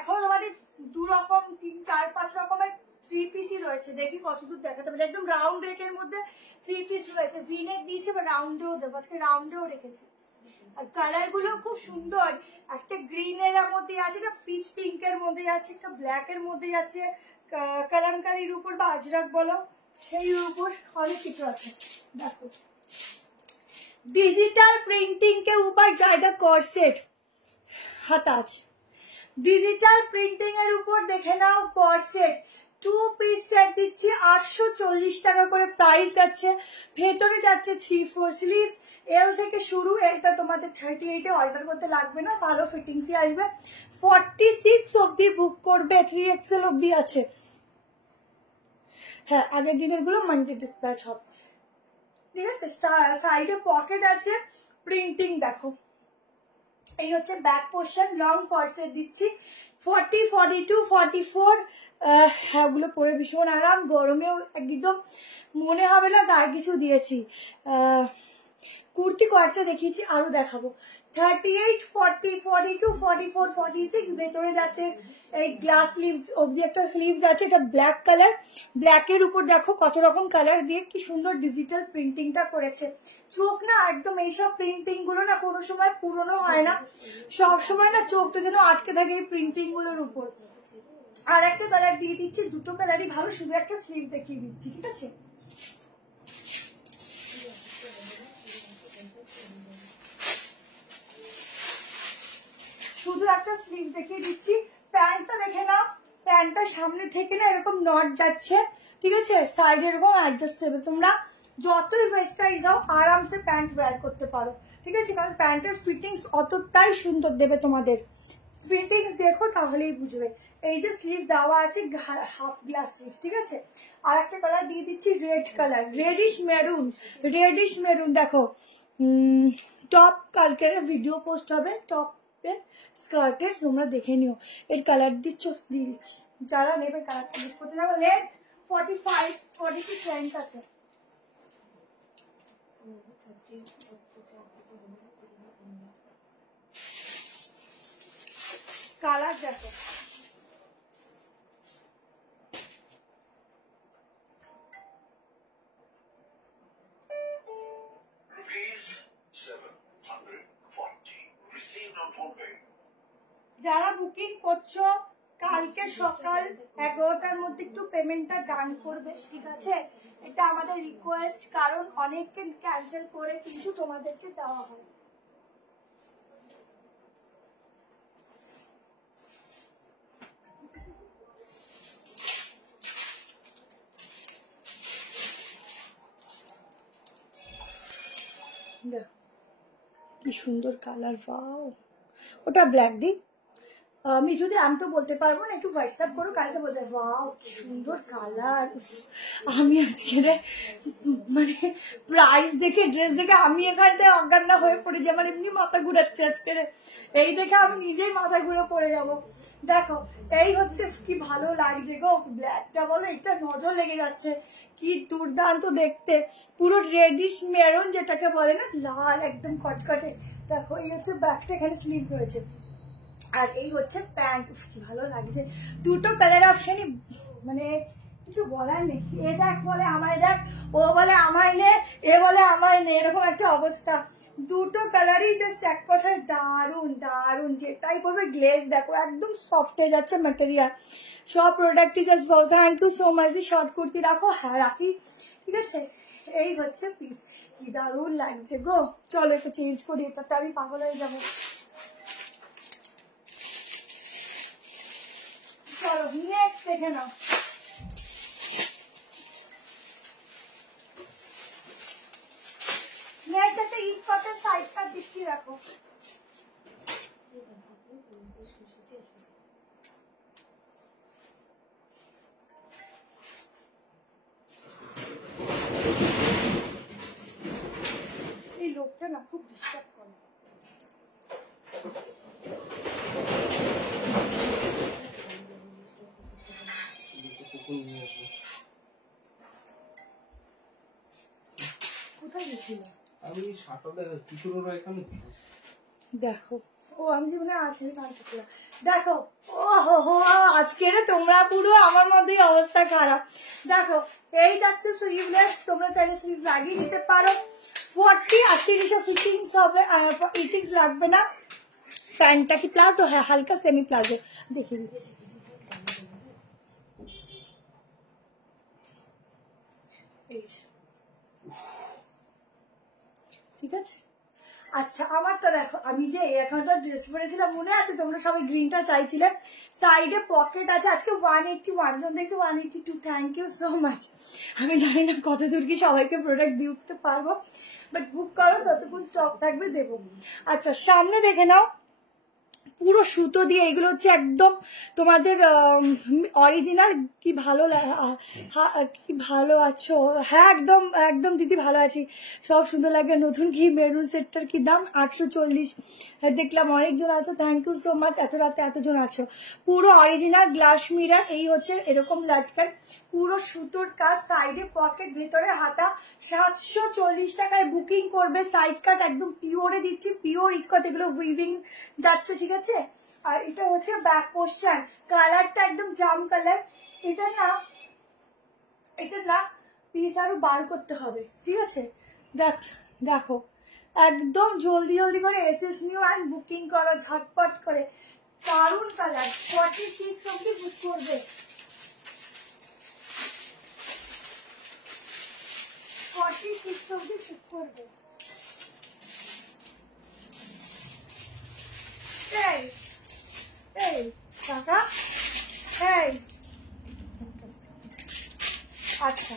এখনো তোমাদের 2 রকম 3, 4, 5 রকমের 3 পিসই রয়েছে। দেখি কতদূর দেখাতে পারে। একদম রাউন্ড রেকের মধ্যে 3 পিস রয়েছে। ভিনেক দিয়েছে বা রাউন্ডেও দেবো, আজকে রাউন্ডেও রেখেছি। আর কালার গুলো খুব সুন্দর, একটা গ্রিন এর মধ্যে আছে, একটা পিচ পিঙ্কের মধ্যে আছে, একটা ব্ল্যাক এর মধ্যে আছে, কালামকারীর উপর বা আজরাক বলো সেই উপর অনেক কিছু আছে। দেখো डिजिटल प्रिंटिंग के ऊपर जाएगा कॉर्सेट, हाथ आज डिजिटल प्रिंटिंग एर ऊपर देखे नाओ कॉर्सेट, 2 পিস সেট দিচ্ছি 840 টাকা করে প্রাইস যাচ্ছে। ভেতরে যাচ্ছে 3/4 স্লিভস, এল থেকে শুরু। এটা তোমাদের 38-এ অর্ডার করতে লাগবে না, ভালো ফিটিংসই আসবে। 46 অবধি বুক করবে, 3XL অবধি আছে। হ্যাঁ, আগের দিনের গুলো মান্ডে ডিসপ্যাচ হবে, ঠিক আছে। সাইডে পকেট আছে, প্রিন্টিং দেখো। এই হচ্ছে ব্যাক পোর্শন, লং কর্সেট দিচ্ছি 40, 42, 44। হ্যাঁ, ওগুলো পরে ভীষণ আরাম, গরমেও একদম মনে হবে না গায়ে কিছু দিয়েছি। কুর্তি কয়েকটা দেখিয়েছি, আরো দেখাবো। 38, 40, 42, 44, 46 ভেতরে যাচ্ছে এই গ্লাস স্লিভস অবধি একটা স্লিভস আছে। এটা ব্ল্যাক কালার, ব্ল্যাকের উপর দেখো কত রকম কালার দিয়ে কি সুন্দর ডিজিটাল প্রিন্টিংটা করেছে। চোখ না একদম এইসব প্রিন্টিং গুলো না কোনো সময় পুরনো হয় না, সব সময় না চোখটা যেন আটকে থাকে এই প্রিন্টিং গুলোর উপর। আর একটা কালার দিয়ে দিচ্ছি, দুটো কালারই ভালো, শুধু একটা স্লিভ দেখিয়ে দিচ্ছি, ঠিক আছে। শুধু একটা স্লিভ দেখিয়ে দিচ্ছি। প্যান্টটা দেখে নাও, প্যান্টটা সামনে থেকে না এরকম নট যাচ্ছে, ঠিক আছে। সাইড এরকম অ্যাডজাস্টেবল, তোমরা যতই ওয়েস্টার্ন যাও আরামসে প্যান্ট ওয়্যার করতে পারো, ঠিক আছে। কারণ প্যান্টের ফিটিংস অতটাই সুন্দর দেবে তোমাদের। ফিটিংস দেখো তাহলেই বুঝবে। এই যে স্লিভ দেওয়া আছে হাফ গ্লাস স্লিভ, ঠিক আছে। আর একটা কালার দিয়ে দিচ্ছি red colour, radish maroon, radish maroon দেখো। টপ কালকের ভিডিও পোস্ট হবে, টপে স্কার্টের, তোমরা দেখে নিও। এর কালার দিয়ে দিচ্ছি, যারা নেবে কালারটা বুক করতে যাবো। লেন্থ 45, 46 লেন্থ আছে। কালার দেখো, যারা বুকিং করছো কালকে সকাল 11টার মধ্যে একটু পেমেন্টটা ডান করবে, ঠিক আছে। এটা আমাদের রিকোয়েস্ট, কারণ অনেককে ক্যান্সেল করে কিন্তু তোমাদেরকে দেওয়া হয়। কি সুন্দর কালার, ওয়াও। ওটা ব্ল্যাক দিন, আমি তো বলতে পারবো না, একটু হোয়াটসঅ্যাপ করো, কালকে বলতে। ওয়াও কি সুন্দর কালার। আমি আজকে মানে প্রাইস দেখে, ড্রেস দেখে আমি এখানটায় অজ্ঞান না হয়ে পড়েছি, আমার এমনি মাথা ঘুরাচ্ছে আজকে। এই দেখে আমি নিজেই মাথা ঘুরে পড়ে যাবো। দেখো এই হচ্ছে কি ভালো লাগছে গো, ব্ল্যাকটা বলো, এটা নজর লেগে যাচ্ছে, কি দুর্দান্ত দেখতে। পুরো রেডিশ মেরুন যেটাকে বলে না, লাল একদম কটকটে। দেখো এই হচ্ছে ব্যাকটা, এখানে স্লিভ রয়েছে। আর এই হচ্ছে প্যান্ট, কি ভালো লাগছে। দুটো কালার অপশনই, মানে কিছু বলার নেই। এ দেখ বলে আমায় দেখ, ও বলে আমায় নে, এ বলে আমায় নে, এরকম একটা অবস্থা। দুটো কালারই জাস্ট এক কথায় দারুন দারুন। যেটাই করবে গ্লেজ দেখো, একদম সফট হয়ে যাচ্ছে ম্যাটেরিয়াল। সব প্রোডাক্টই জাস্ট ভালো। Thank you so much. Short kurti রাখো, হ্যাঁ রাখি, ঠিক আছে। এই হচ্ছে পিস, কি দারুন লাগছে গো। চলো এটা চেঞ্জ করি, এটাতে আমি পাগল হয়ে যাবো। চলো নেক্সট দেখে নাও। নেক্সট একটা ইট কটের সাইড কাট দিচ্ছি, রাখো। এই লোকটা না খুব ডিস্টার্ব করে। কোথায় গেছিল? আমি শাটলে কিশোর এখানে। দেখো ও আমি জীবনে আছে, দেখো ও হো আজকে তোমরা পুরো আমার মধ্যেই অবস্থা খারাপ। দেখো এই যাচ্ছে স্লিভলেস, তোমরা চাইলে স্লিভ লাগিয়ে নিতে পারো। 40 আজকে এসব ফিটিংস হবে, ফিটিংস লাগবে না। প্যান্টটা কি প্লাজো? হ্যাঁ হালকা সেমি প্লাজো, দেখিয়ে দিচ্ছি। ঠিক আছে। আচ্ছা আমারটা দেখো, আমি যে এখানটা ড্রেস পরেছিলাম মনে আছে, তোমরা সবাই গ্রিনটা চাইছিলে। সাইডে পকেট আছে। আজকে 181 জন দেখছি, 182, থ্যাংক ইউ সো মাচ। আমি জানি না কত দূর কি সবাইকে প্রোডাক্ট দিয়ে উঠতে পারবো, বাট বুক করো, যতটুকু স্টক থাকবে দেবো। আচ্ছা সামনে দেখে নাও, পুরো সুতো দিয়ে, এগুলো হচ্ছে একদম তোমাদের অরিজিনাল। কি ভালো কি ভালো আছো? হ্যাঁ একদম একদম দিদি ভালো আছি, সব সুন্দর লাগে। নতুন কি মেরুন সেটটার কি দাম? 840। দেখলাম অনেকজন আছো, থ্যাংক ইউ সো মাচ, এত রাতে এতজন আছো। পুরো অরিজিনাল গ্লাস মিরার, এই হচ্ছে এরকম লাটকান, পুরো সুতোর কাজ, সাইডে পকেট, ভেতরে হাতা। 740 টাকায় বুকিং করবে। সাইড কাট একদম পিওরে দিচ্ছি, পিওর ইকত, এগুলো উইভিং যাচ্ছে, ঠিক আছে। আর এটা হচ্ছে ব্যাক পোর্শন, কালারটা একদম জাম কালার। এটা না পিস আরো বার করতে হবে, ঠিক আছে। দেখো একদম জলদি জলদি করে এসএস নিউ অ্যান্ড বুকিং করো ঝটপট করে। দারুন কালার, 46 অবধি বুক করবে। 46 অবধি বুক করবে। এই টাকা, এই আচ্ছা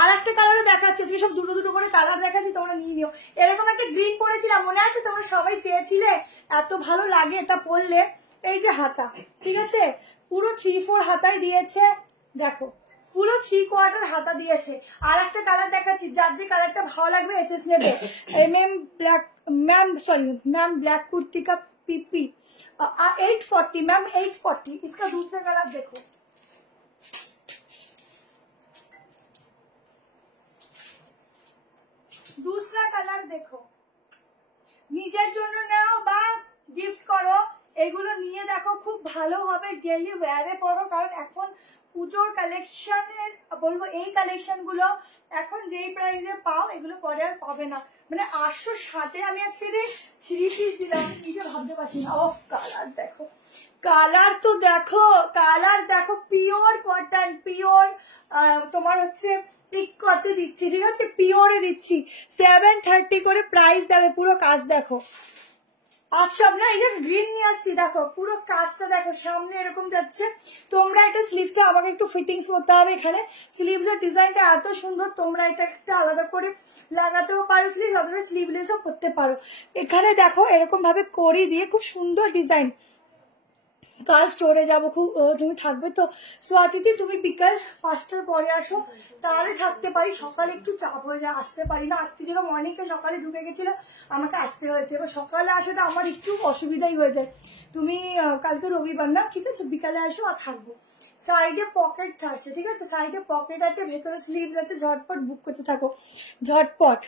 আর একটা কালারও দেখাচ্ছি, আজকে সব দুটো দুটো করে কালার দেখাচ্ছি, তোমরা নিয়ে নিও। এরকম একটা গ্রিন পরেছিলাম, মনে আছে? তোমরা সবাই চেয়েছিলে, এত ভালো লাগে এটা পরলে। এই যে হাতা, ঠিক আছে, পুরো 3/4 হাতায় দিয়েছে, দেখো পুরো 3/4 হাতা দিয়েছে। আর একটা কালার দেখাচ্ছি, যার যে কালারটা ভালো লাগবে এসএস নেবে। मैम ब्लैक कुर्ती का पीपी 840 मैम 840। इसका दूसरा कलर देखो, दूसरा कलर देखो, নিজের জন্য নাও বা গিফট করো, এগুলো নিয়ে দেখো খুব ভালো হবে, ডেইলি ওয়্যারে পরো। কারণ এখন পুজোর কালেকশনের বলবো, এই কালেকশন গুলো এখন যেই প্রাইসে পাও এগুলো পরে আর পাবে না। মানে 860 আমি আজকে 3 পিস দিলাম, নিজে ভাবতে পারছি না। অফ কালার দেখো, কালার তো দেখো, কালার দেখো, পিওর কটন, পিওর তোমার হচ্ছে ইকতে দিচ্ছি, ঠিক আছে, পিওরে দিচ্ছি। 730 করে প্রাইস দেবে। পুরো কাজ দেখো, আজ সব না, এই যে গ্রিন নিয়ে আসছি, দেখো পুরো কাজটা দেখো, সামনে এরকম যাচ্ছে। তোমরা এটা স্লিভটা আমাকে একটু ফিটিংস করতে হবে। এখানে স্লিভসের ডিজাইনটা এত সুন্দর, তোমরা এটা একটা আলাদা করে লাগাতেও পারো স্লিভ, অথবা স্লিভলেসও করতে পারো। এখানে দেখো এরকম ভাবে করি দিয়ে খুব সুন্দর ডিজাইন। কাল স্টোরে যাবো, খুব তুমি থাকবে তো? সোয়াতিথি তুমি বিকাল 5টার পরে আসো, তাহলে থাকতে পারি। সকালে একটু চাপ হয়ে যায়, আসতে পারি না। আজকে যেন মর্নিংকে সকালে ঢুকে গেছিল, আমাকে আসতে হয়েছে। এবার সকালে আসাটা আমার একটু অসুবিধাই হয়ে যায়। তুমি কালকে রবিবার না, ঠিক আছে, বিকালে আসো আর থাকবো। সাইডে পকেট আছে, ঠিক আছে, সাইডে পকেট আছে, ভেতরে স্লিভস আছে। ঝটপট বুক করতে থাকো, ঝটপট।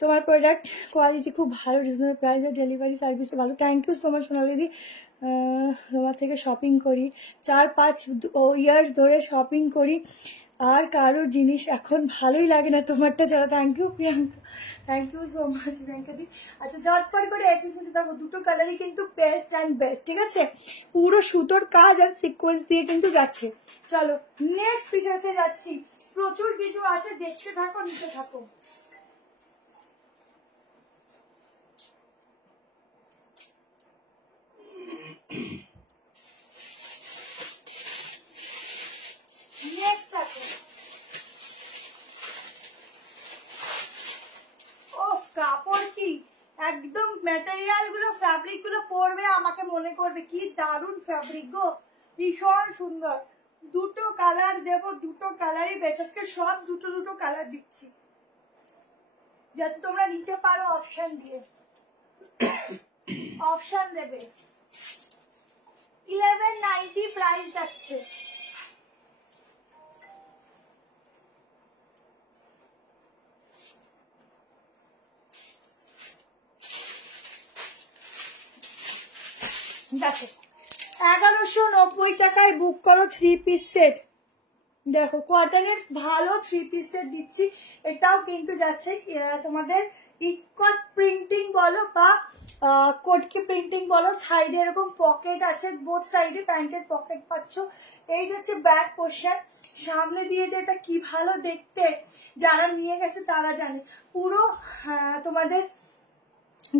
তোমার প্রোডাক্ট কোয়ালিটি খুব ভালো, রিজনেবল প্রাইস, আর ডেলিভারি সার্ভিসও ভালো। থ্যাংক ইউ সো মাচ সোনালিদি। তোমার থেকে শপিং করি, 4-5 ইয়ার্স ধরে শপিং করি, আর কারোর জিনিস এখন ভালোই লাগে না তোমারটা ছাড়া। Thank you Priyanka, thank you so much Priyanka di. আচ্ছা ঝটপট করে এসএস নিতে থাকো, দুটো কালারই কিন্তু বেস্ট অ্যান্ড বেস্ট, ঠিক আছে। পুরো সুতোর কাজ আর সিকোয়েন্স দিয়ে কিন্তু যাচ্ছে। চলো নেক্সট পিসেসে যাচ্ছি, প্রচুর কিছু আছে, দেখতে থাকো, নিতে থাকো। কাপড় কি একদম ম্যাটেরিয়াল গুলো, ফ্যাব্রিক গুলো পরবে, আমাকে মনে করবে কি দারুণ ফ্যাব্রিক গো, ভীষণ সুন্দর। দুটো কালার দেবো, দুটো কালারই বেশ, আজকে সব দুটো দুটো কালার দিচ্ছি, যাতে তোমরা নিতে পারো অপশন দিয়ে। অপশন দেবে। 1190 প্রাইস যাচ্ছে। দেখো 1190 টাকায় বুক করো 3 পিস সেট। দেখো কটনের ভালো 3 পিস সেট দিচ্ছি। এটাও কিন্তু যাচ্ছে তোমাদের ইকট প্রিন্টিং বলো বা কোটকি প্রিন্টিং বলো, সাইডে এরকম পকেট আছে, বোথ সাইডে প্যান্টের পকেট পাচ্ছ। এই হচ্ছে ব্যাক পোর্শন, সামনে দিয়ে যে এটা কি ভালো দেখতে, যারা নিয়ে গেছে তারা জানে। পুরো তোমাদের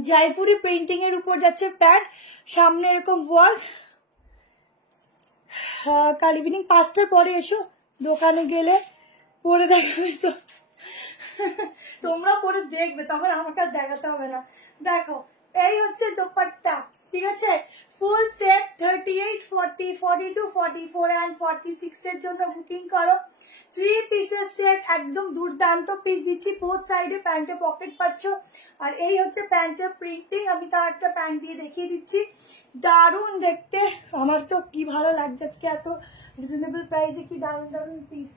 জয়পুরি প্রিন্টিং এর উপর যাচ্ছে প্যান্ট, সামনে এরকম ওয়ার্ক, কাল ইভিনিং 5টার পরে এসো, দোকানে গেলে পরে দেখাবে তো। তোমরা পরে দেখবে, তখন আমাকে আর দেখাতে হবে না। দেখো এই হচ্ছে দোপাট্টা, ঠিক আছে? ফুল সেট 38, 40, 42, 44 and 46 এর জন্য বুকিং করো। 3 পিসের সেট, একদম দুর্দান্ত পিস দিচ্ছি। বোথ সাইডে প্যান্টে পকেট পাচ্ছ। আর এই হচ্ছে প্যান্টের প্রিন্টিং, আমি তার একটা প্যান্ট দিয়ে দেখিয়ে দিচ্ছি। দারুণ দেখতে, আমার তো কি ভালো লাগছে আজকে, এত রিজনেবল প্রাইসে কি দারুণ দারুণ পিস।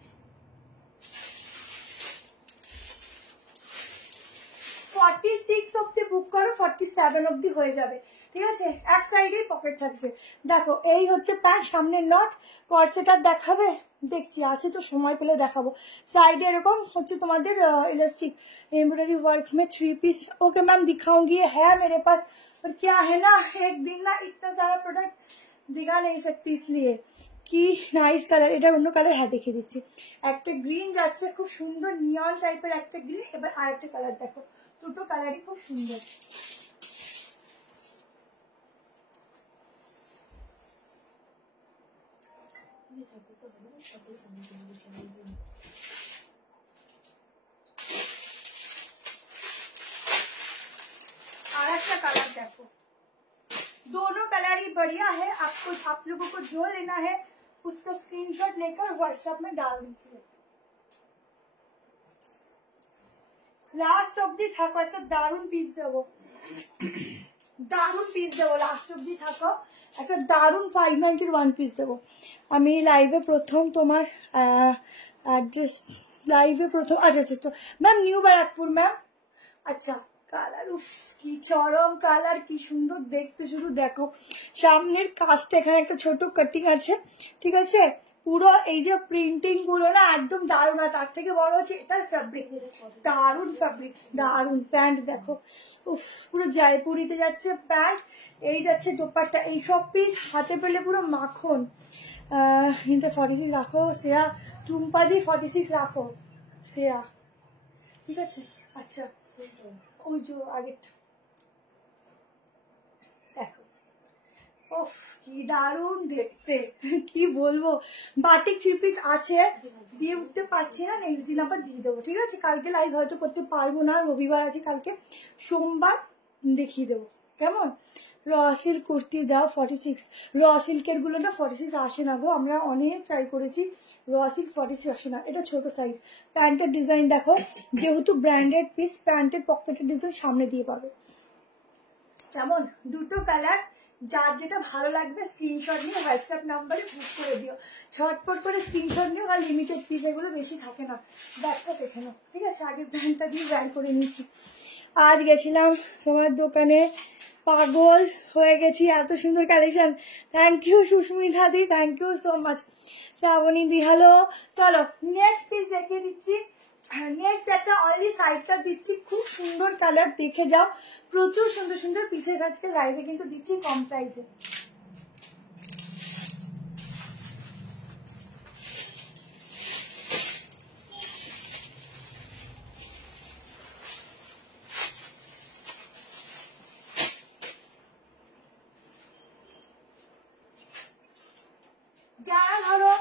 46 অব্দি বুক করো, 47 অব্দি হয়ে যাবে, ঠিক আছে? এক সাইডে পকেট থাকছে। দেখো এই হচ্ছে তার সামনে নট, কর্সেটার দেখাবে, দেখছি আছে তো, সময় পেলে দেখাবো। সাইডে এরকম হচ্ছে তোমাদের इलास्टिक एम्ब्रॉयडरी वर्क में 3 पीस। ओके मैम दिखाऊंगी, है मेरे पास, पर क्या है ना, एक दिन ना इतना सारा प्रोडक्ट दिखा नहीं सकती, इसलिए কি নাইস কালার। এটার অন্য কালার, হ্যাঁ দেখিয়ে দিচ্ছি। একটা গ্রিন যাচ্ছে, খুব সুন্দর নিয়ন টাইপের একটা গ্রিন। এবার আর একটা কালার দেখো, দুটো কালারই খুব সুন্দর। और একটা কালার দেখো, दोनों कलर ही बढ़िया है। आपको, आप लोगों को जो लेना है उसका स्क्रीनशॉट लेकर व्हाट्सएप में डाल दीजिए। লাস্ট অব্দি থাকো, একটা দারুণ পিস দেবো, দারুণ পিস দেবো। লাস্ট অব্দি থাকো, একটা দারুণ 590 ওয়ান পিস দেবো। আমি লাইভে প্রথম তোমার অ্যাড্রেস, লাইভে প্রথম, আচ্ছা আচ্ছা, তো ম্যাম নিউ ব্যারাকপুর ম্যাম। আচ্ছা কালার, উফ কি চরম কালার, কি সুন্দর দেখতে, শুধু দেখো সামনের কাজটা, এখানে একটা ছোট কাটিং আছে, ঠিক আছে? পুরো এই যে প্রিন্টিং গুলো না একদম দারুণ। আর তার থেকে বড় হচ্ছে এটার ফ্যাব্রিক, দারুণ ফ্যাব্রিক, দারুণ। প্যান্ট দেখো, উফ পুরো জয়পুরিতে যাচ্ছে প্যান্ট, এই যাচ্ছে দোপাট্টা। এই সব পিস হাতে পেলে পুরো মাখন। এটা 46 রাখো শ্রেয়া, টুম্পাদি 46 রাখো শ্রেয়া, ঠিক আছে? আচ্ছা ওই যে আগেরটা দেখো, ওফ কি দারুণ দেখতে, কি বলবো। বাটিক 3 পিস আছে, দিয়ে উঠতে পারছি না, নেক্সট দিন আবার দিয়ে দেবো, ঠিক আছে? কালকে লাইভ হয়তো করতে পারবো না, রবিবার আছে, কালকে সোমবার দেখিয়ে দেবো, কেমন? র সিল্ক কুর্তি দাও 46। র সিল্কের গুলো না 46 আসে না গো, আমরা অনেক ট্রাই করেছি, র সিল্ক 46 আসে না। এটা ছোট সাইজ। প্যান্টের ডিজাইন দেখো, যেহেতু ব্র্যান্ডেড পিস, প্যান্টের পকেটের ডিজাইন সামনে দিয়ে পাবে, কেমন? দুটো কালার, যার যেটা ভালো লাগবে স্ক্রিনশট নিয়ে হোয়াটসঅ্যাপ নাম্বারে বুক করে দিও। ছটপট করে স্ক্রিনশট নিও, আর লিমিটেড পিস, এগুলো বেশি থাকে না। ব্যাগটা দেখে নাও, ঠিক আছে? আগের প্যান্টটা দিয়ে ট্রাই করে নিয়েছি। আজ গেছিলাম তোমার দোকানে, পাগল হয়ে গেছি, এত সুন্দর কালেকশন। থ্যাংক ইউ সুস্মিতা দি, thank you so much. Shrabani দি হ্যালো। চলো নেক্সট পিস দেখিয়ে দিচ্ছি। নেক্সট একটা অনলি সাইড কাট দিচ্ছি, খুব সুন্দর কালার, দেখে যাও। প্রচুর সুন্দর সুন্দর পিসেস আজকে লাইভে কিন্তু দিচ্ছি কম প্রাইসে। যারা ধরো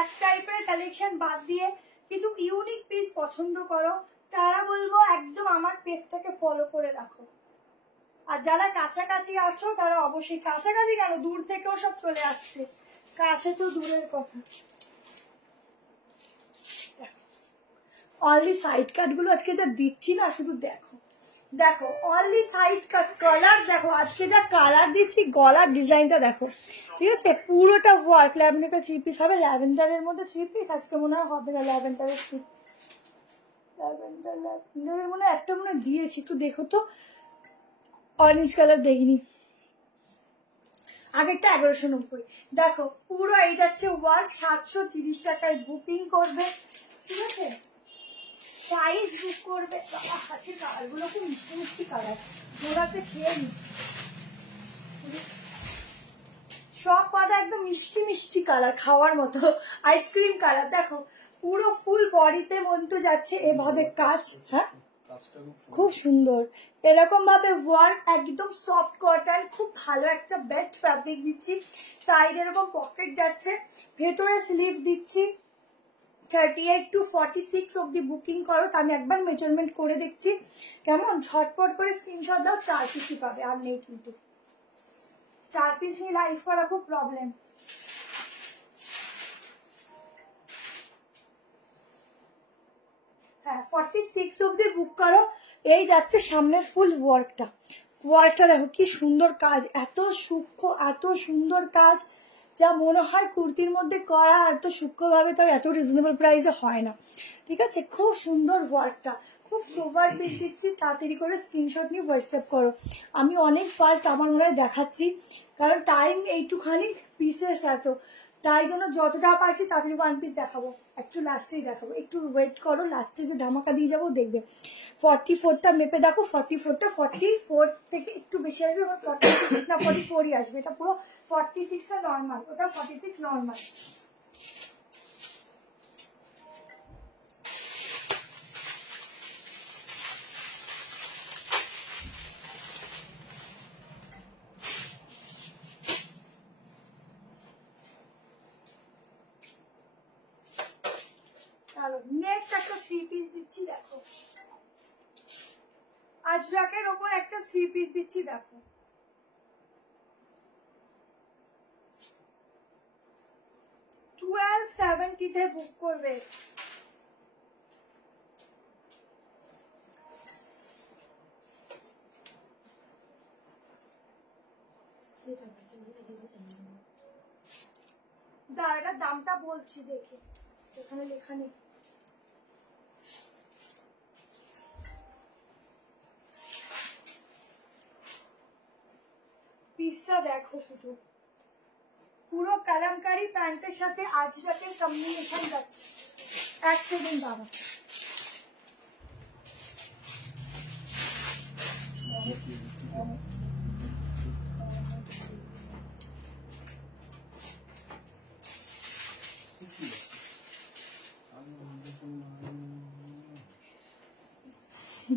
এক টাইপের কালেকশন বাদ দিয়ে কিছু ইউনিক পিস পছন্দ করো, তারা বলবো একদম আমার পেজটাকে ফলো করে রাখো। আর যারা কাছাকাছি আছো তারা অবশ্যই, কাছাকাছি কেন, দূর থেকেও সব চলে আসছে, কাছে তো দূরের কথা। অনলি সাইড কাট গুলো আজকে যা দিচ্ছি না, শুধু দেখো দেখো, অনলি সাইড কাট। কালার দেখো, আজকে যা কালার দিচ্ছি, গলার ডিজাইনটা দেখো, ঠিক আছে? পুরোটা ওয়ার্ক। ল্যাভেন্ডার 3 পিস হবে, ল্যাভেন্ডারের মধ্যে 3 পিস। আজকে মনে হয় হবে না ল্যাভেন্ডারের, ল্যাভেন্ডারের মনে হয় একটা মনে দিয়েছি, একটু দেখো তো। অরেঞ্জ কালার দেখিনি, আগেরটা 1190। দেখো পুরো এই যাচ্ছে ওয়ার্ক, 730 টাকায় বুকিং করবে, ঠিক আছে? সাইজ বুক করবে। হাতের কালারগুলো খুব মিষ্টি মিষ্টি কালার, ওরাতে খেয়ে নি সব কটা, একদম মিষ্টি মিষ্টি কালার, খাওয়ার মতো আইসক্রিম কালার। দেখো পুরো ফুল বডিতে মন্তু যাচ্ছে এভাবে কাজ, হ্যাঁ খুব সুন্দর। এরকম ভাবে ওয়ার্ক, একদম সফট কটন, খুব ভালো একটা বেস্ট ফ্যাব্রিক দিচ্ছি। সাইড এরকম পকেট যাচ্ছে, ভেতরে স্লিভ দিচ্ছি। 38 to 46 অব্দি বুকিং করো। তা আমি একবার মেজারমেন্ট করে দেখছি কেমন। ঝটপট করে স্ক্রিনশট দাও, 4 পিসই পাবে, আর নেই কিন্তু। 4 পিস নিয়ে লাইভ করা খুব প্রবলেম। হ্যাঁ 46 অব্দি বুক করো। এই যাচ্ছে সামনের ফুল ওয়ার্কটা। ওয়ার্কটা দেখো কি সুন্দর কাজ, এত সূক্ষ্ম, এত সুন্দর কাজ, যা মনে হয় কুর্তির মধ্যে করা এত সূক্ষ্মভাবে তো এত রিজনেবল প্রাইসে হয় না। ঠিক আছে, খুব সুন্দর ওয়ার্কটা, খুব সোভার পিস দিচ্ছি। তাড়াতাড়ি করে স্ক্রিনশট নিয়ে হোয়াটসঅ্যাপ করো। আমি অনেক ফাস্ট আমার মনে হয় দেখাচ্ছি, কারণ টাইম এইটুখানি, পিসেস এত, তাই জন্য যতটা পারছি তাড়াতাড়ি 1 পিস দেখাবো। একটু লাস্টেই দেখাবো, একটু ওয়েট করো, লাস্টে যে ধামাকা দিয়ে যাবো দেখবে। 44টা মেপে দেখো, 44টা 44 থেকে একটু বেশি আসবে, 46 না 44ই আসবে। এটা পুরো 46টা নর্মাল, ওটা 46 নর্মাল। নেক্সট একটা 3 পিস দিচ্ছি দেখো, আজরাকের ওপর একটা 3 পিস দিচ্ছি দেখো। $1270 তে বুক করবে। দাঁড়াটা দামটা বলছি দেখে, এখানে লেখা নেই। পিসটা দেখো শুধু, পুরো কালামকারী প্যান্টের সাথে আজরাকের কম্বিনেশন যাচ্ছে। 1 সেকেন্ড দাঁড়া।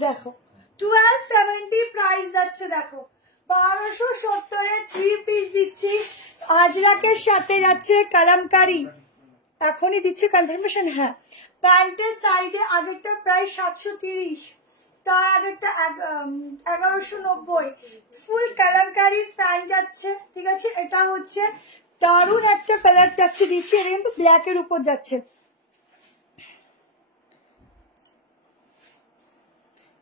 দেখো 1270 প্রাইস যাচ্ছে দেখো। 1270 3 পিস দিচ্ছি। আজরাকের সাথে যাচ্ছে কালামকারী, এখনই দিচ্ছে কনফার্মেশন। হ্যাঁ, প্যান্টের সাইডে আগেরটা প্রাইস 730, তার আগেরটা 1190। ফুল কালামকারীর প্যান্ট যাচ্ছে। ঠিক আছে, এটা হচ্ছে দারুণ একটা কালার যাচ্ছে দিচ্ছি, এটা কিন্তু ব্ল্যাকের উপর যাচ্ছে।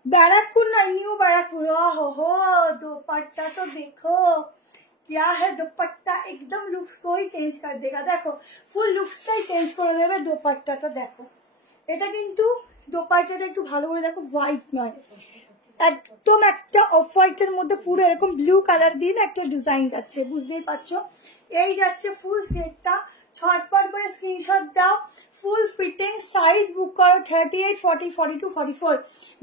बैरकपुर ना, न्यू बैरकपुर। हो दुपट्टा तो देखो क्या है, दुपट्टा एकदम लुक्स को ही चेंज कर देगा। देखो ফুল লুকসটাই চেঞ্জ করে দেবে দোপাট্টাটা। দেখো এটা কিন্তু দোপাট্টাটা একটু ভালো করে দেখো, হোয়াইট নয়, একদম একটা অফ হোয়াইটের মধ্যে পুরো এরকম ব্লু কালার দিয়ে একটা ডিজাইন যাচ্ছে, বুঝতেই পারছো। এই যাচ্ছে ফুল সেটটা। ছটপট করে স্ক্রিনশট দাও। ফুল ফিটিং সাইজ বুক করো। 38, 40, 42, 44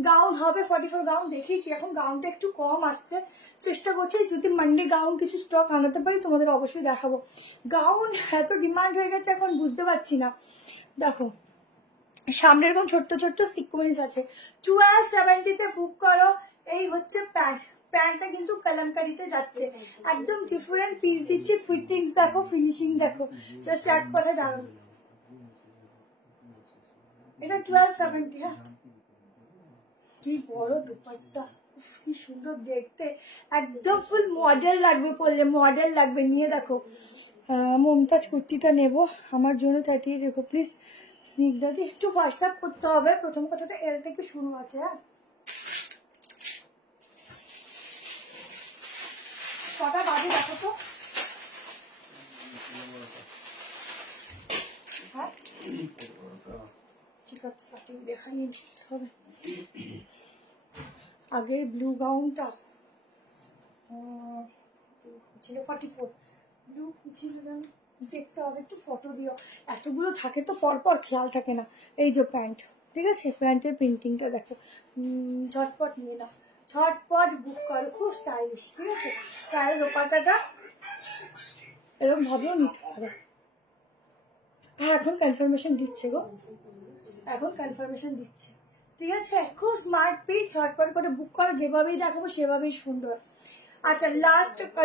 গাউন হবে। 44 গাউন দেখিয়েছি, এখন গাউনটা একটু কম আসছে, চেষ্টা করছি যদি মান্ডে গাউন কিছু স্টক আনাতে পারি তোমাদের অবশ্যই দেখাবো। গাউন এত ডিমান্ড হয়ে গেছে এখন বুঝতে পারছি না। দেখো সামনে এরকম ছোট্ট ছোট্ট সিকোয়েন্স আছে। 1270 তে বুক করো। এই হচ্ছে প্যান্ট, প্যান্টটা কিন্তু কালামকারীতে যাচ্ছে, একদম ডিফারেন্ট পিস দিচ্ছি। ফিটিংস দেখো, ফিনিশিং দেখো, জাস্ট এক কথা দারুণ। এটা 1270। হ্যাঁ কি বড় দুপাট্টা, কি সুন্দর দেখতে, একদম ফুল মডেল লাগবে পরলে, মডেল লাগবে। নিয়ে দেখো মমতাজ কুর্তিটা নেবো আমার জন্য 38 রেখো প্লিজ। স্নিগ্ধাদি একটু হোয়াটসঅ্যাপ করতে হবে। প্রথম কথাটা এল থেকে শুরু আছে। হ্যাঁ কটা বাজে দেখো তো। হ্যাঁ ঠিক আছে, দেখাই হবে। আগের ব্লু গাউনটা ছিল 44, ব্লু ছিল জানো, দেখতে হবে, একটু ফটো দিও। এতগুলো থাকে তো পরপর খেয়াল থাকে না। এই যে প্যান্ট, ঠিক আছে, প্যান্টের প্রিন্টিংটা দেখো। ঝটপট নিয়ে নাও, ঝটপট বুক করো, খুব স্টাইলিশ। ঠিক আছে, চায়ের দোপাট্টাটা এরকম ভাবেও নিতে পারো। হ্যাঁ এখন কনফার্মেশন দিচ্ছে গো, এখন কনফার্মেশন দিচ্ছে। ঠিক আছে, খুব স্মার্ট পিস, ঝটপট করে বুক করো, যেভাবেই দেখাবো সেভাবেই সুন্দর। আচ্ছা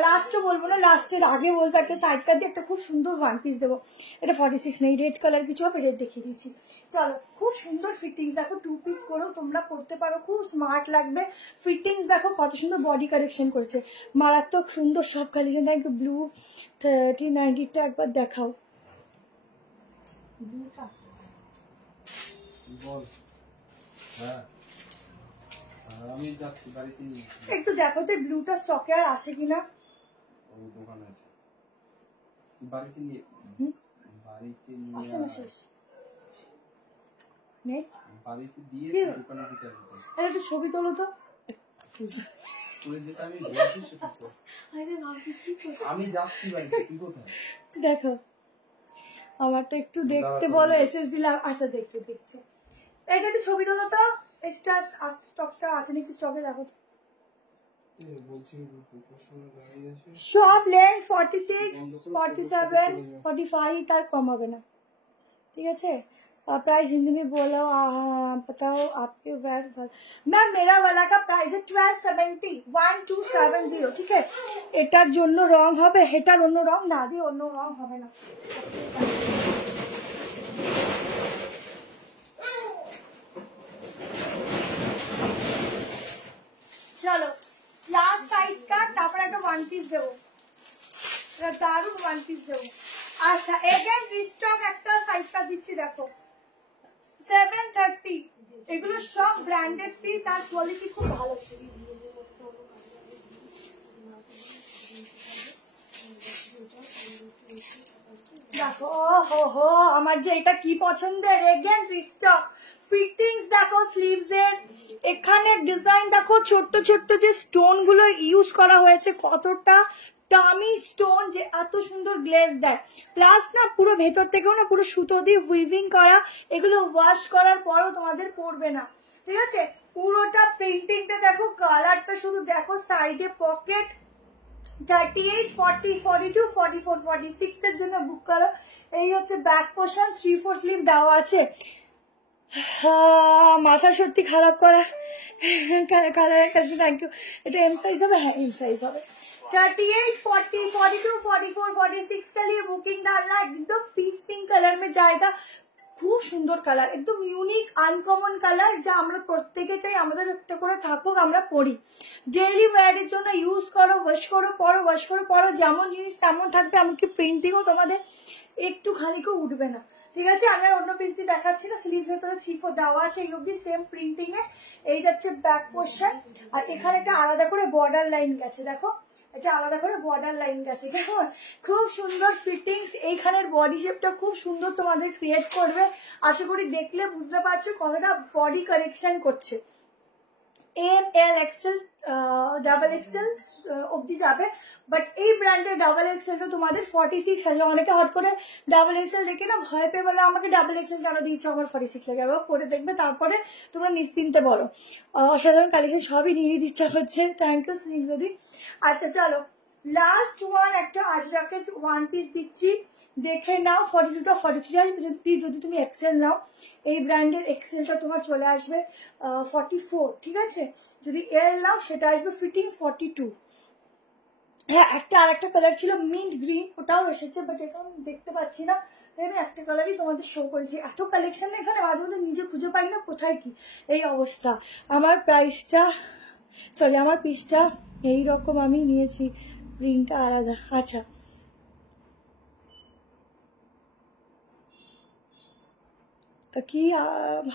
লাস্টও বলবো না, লাস্টের আগে বলবো একটা সাইড কাট দিয়ে একটা খুব সুন্দর ওয়ান পিস দেবো। এটা 46 নেই, রেড কালার কিছু হবে, রেড দেখিয়ে দিচ্ছি। চলো, খুব সুন্দর ফিটিংস দেখো, 2 পিস করেও তোমরা পরতে পারো, খুব স্মার্ট লাগবে। ফিটিংস দেখো কত সুন্দর, বডি কারেকশন করেছে, মারাত্মক সুন্দর সব কালেকশন। একটু ব্লু 3090টা একবার দেখাও, ব্লুটা বল। হ্যাঁ আমি যাচ্ছি বাড়িতে নিয়ে। একটু দেখো তো ব্লুটা স্টকে আর আছে কিনা। ও দোকানে আছে, বাড়িতে নিয়ে আছে না শেষ নেই, বাড়িতে দিয়ে দোকানে দিতে আসবে। আরে একটু ছবি তোলো তো। তুই যেটা আমি বলছি সেটা তো। আমি যাচ্ছি বাড়িতে, তুই কোথায়? দেখো আমারটা একটু দেখতে বলো, এসএস দিলাম। আচ্ছা দেখছি এটা একটু ছবি তোলো তো। স্টকটা আছে নাকি স্টকে দেখো তো। সব লেন্থ 46 47 45 তার কম হবে না, ঠিক আছে। प्राइस हिंदी में बोलो, बताओ आपके वेयर। मैम मेरा वाला का प्राइस है 1270 1270, ঠিক আছে। এটার জন্য রং হবে, এটার অন্য রং না দিয়ে অন্য রং হবে না। চলো লাস্ট সাইজ কাট, তারপর একটা ওয়ান পিস দেবো, দারুন ওয়ান পিস দেবো। আচ্ছা এগেন রিস্টক একটা সাইজ কাট দিচ্ছি, দেখো 730, এগুলো সব ব্র্যান্ডেড পিস আর কোয়ালিটি খুব ভালো। দেখো হো আমার যে এটা কি পছন্দের, এগেন রিস্টক। ফিটিংস দেখো স্লিভস এর, এখানে ডিজাইন দেখো, ছোট্ট ছোট্ট যে স্টোন গুলো ইউজ করা হয়েছে, কতটা দামি স্টোন, যে এত সুন্দর গ্লেজ দেয়। প্লাস না পুরো ভেতর থেকেও না পুরো সুতো দিয়ে উইভিং করা, এগুলো ওয়াশ করার পরও তোমাদের পড়বে না, ঠিক আছে। পুরোটা প্রিন্টিংটা দেখো, কালারটা শুধু দেখো, সাইডে পকেট 38 40 42 44 46 এর জন্য বুক করো। এই হচ্ছে ব্যাক পোর্শন, 3/4 স্লিভ দেওয়া আছে। মাথা সত্যি খারাপ করা কালারের কাছে, থ্যাংক ইউ। এটা এম সাইজ হবে, হ্যাঁ এম সাইজ হবে। 38 40 42 44 46 के लिए बुकिंग डालना। एकदम पीच पिंक कलर में जाएगा, খুব সুন্দর কালার, একদম ইউনিক আনকমন কালার, যা আমরা প্রত্যেকে চাই আমাদের একটা করে থাকুক, আমরা পরি। ডেইলি ওয়্যারের জন্য ইউজ করো, ওয়াশ করো পরো, ওয়াশ করো পরো, যেমন জিনিস তেমন থাকবে। এমনকি প্রিন্টিংও তোমাদের একটুখানিকেও উঠবে না, ঠিক আছে। আমি অন্য পিস দিয়ে দেখাচ্ছি না, স্লিভস ভেতরে 3/4 দেওয়া আছে, এই অব্দি সেম প্রিন্টিং এ। এই যাচ্ছে ব্যাক পোর্শন, আর এখানে একটা আলাদা করে বর্ডার লাইন গেছে, দেখো এটা আলাদা করে বর্ডার লাইন গেছে, কেমন খুব সুন্দর ফিটিংস। এইখানের বডি শেপটা খুব সুন্দর তোমাদের ক্রিয়েট করবে, আশা করি দেখলে বুঝতে পারছো কতটা বডি কারেকশন করছে। M L XL double XL অব্দি যাবে, বাট এই ব্র্যান্ডের ডাবল এক্সেলটা তোমাদের 46 আছে। অনেকে হট করে ডাবল এক্সেল দেখে না ভয় পেয়ে বলে আমাকে ডাবল এক্সেল কেন দিচ্ছ, আমার 46 লেগে যাবে। পরে দেখবে, তারপরে তোমরা নিশ্চিন্তে বলো। অসাধারণ কালেকশন, সবই নিয়ে দিতে হচ্ছে, থ্যাংক ইউ স্নিগ্ধদি। আচ্ছা চলো লাস্ট ওয়ান একটা আজরাকের ওয়ান পিস দিচ্ছি, দেখে নাও। 42টা 43 আসবে, যদি তুমি এক্সেল নাও, এই ব্র্যান্ডের এক্সেলটা তোমার চলে আসবে 44, ঠিক আছে। যদি এল নাও সেটা আসবে ফিটিংস 42। হ্যাঁ একটা আরেকটা কালার ছিল মিন্ট গ্রিন, ওটাও এসেছে, বাট এখন দেখতে পাচ্ছি না, তাই আমি একটা কালারই তোমাদের শো করেছি। এত কালেকশন এখানে মাঝে মধ্যে নিজে খুঁজে পাই না কোথায় কি, এই অবস্থা। আমার প্রাইসটা আমার পিসটা এইরকম আমি নিয়েছি, প্রিন্টটা আলাদা। আচ্ছা কি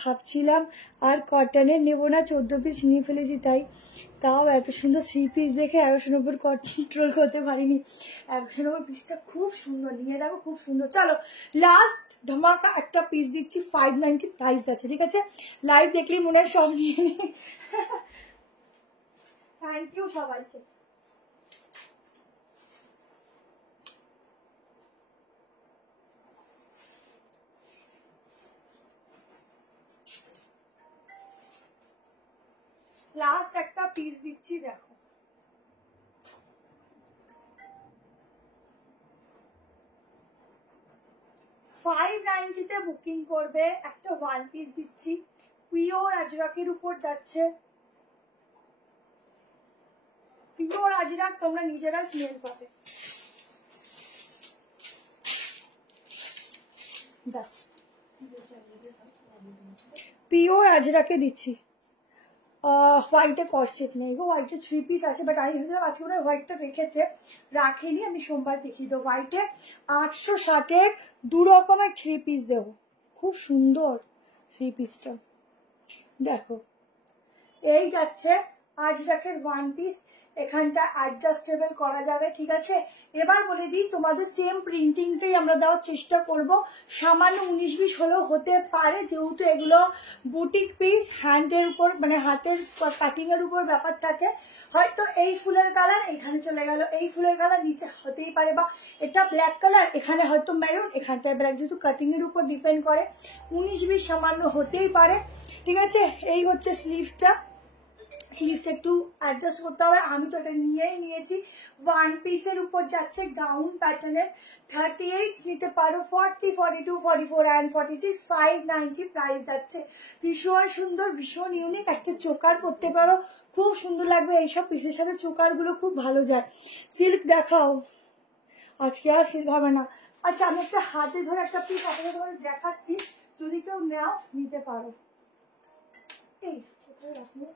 ভাবছিলাম আর কটনের নেব না, 14 পিস নিয়ে ফেলেছি, তাও এত সুন্দর 3 পিস দেখে 100 উপর কন্ট্রোল করতে পারিনি। 100 পিসটা খুব সুন্দর, নিয়ে দেখো খুব সুন্দর। চলো লাস্ট ধামাকা একটা পিস দিচ্ছি, 590 প্রাইস আছে, ঠিক আছে। লাইভ দেখলেই মনে হয় সব নিয়ে নি। থ্যাংক ইউ সবাইকে। লাস্ট একটা পিস দিচ্ছি, দেখো 590 বুকিং করবে, একটা ওয়ান পিস দিচ্ছি পিওর আজরাকের উপর যাচ্ছে, পিওর আজরাক, তোমরা নিজেরা স্মেল পাবে। পিওর আজরাকে দিচ্ছি। হোয়াইটে কর্সেট নেই গো, হোয়াইটে 3 পিস আছে, বাট আমি ভাবছিলাম আজকে ওরা হোয়াইটটা রেখেছে, রাখেনি, আমি সোমবার দেখিয়ে দেবো। হোয়াইটে 860-এর 2 রকমের 3 পিস দেবো, খুব সুন্দর 3 পিসটা দেখো। এই যাচ্ছে আজরাকের 1 পিস, এখানটা অ্যাডজাস্টেবল করা যাবে, ঠিক আছে। এবার বলে দিই তোমাদের সেম প্রিন্টিংটাই আমরা দেওয়ার চেষ্টা করব, সামান্য 19-20 হলেও হতে পারে, যেহেতু এগুলো বুটিক পিস, হ্যান্ডের উপর মানে হাতের কাটিং এর উপর ব্যাপার থাকে। হয়তো এই ফুলের কালার এখানে চলে গেল, এই ফুলের কালার নিচে হতেই পারে, বা এটা ব্ল্যাক কালার এখানে হয়তো মেরুন এখানটায় ব্ল্যাক, যেহেতু কাটিং এর উপর ডিপেন্ড করে 19-20 সামান্য হতেই পারে, ঠিক আছে। এই হচ্ছে স্লিভসটা, স্লিভসটা একটু অ্যাডজাস্ট করতে হবে, আমি তো এটা নিয়েই নিয়েছি। 1 পিসের উপর যাচ্ছে গাউন প্যাটার্নের, 38 নিতে পারো, 40, 42, 44 অ্যান্ড 46, 590 প্রাইস যাচ্ছে। ভীষণ সুন্দর, ভীষণ ইউনিক, একটা চোকার পরতে পারো, খুব সুন্দর লাগবে। এইসব পিসের সাথে চোকারগুলো খুব ভালো যায়। সিল্ক দেখাও, আজকে আর সিল্ক হবে না। আচ্ছা আমি একটা হাতে ধরে একটা পিস আপনাদের তোমাদের দেখাচ্ছি, যদি কেউ নাও নিতে পারো। এই কোথায় রাখবো,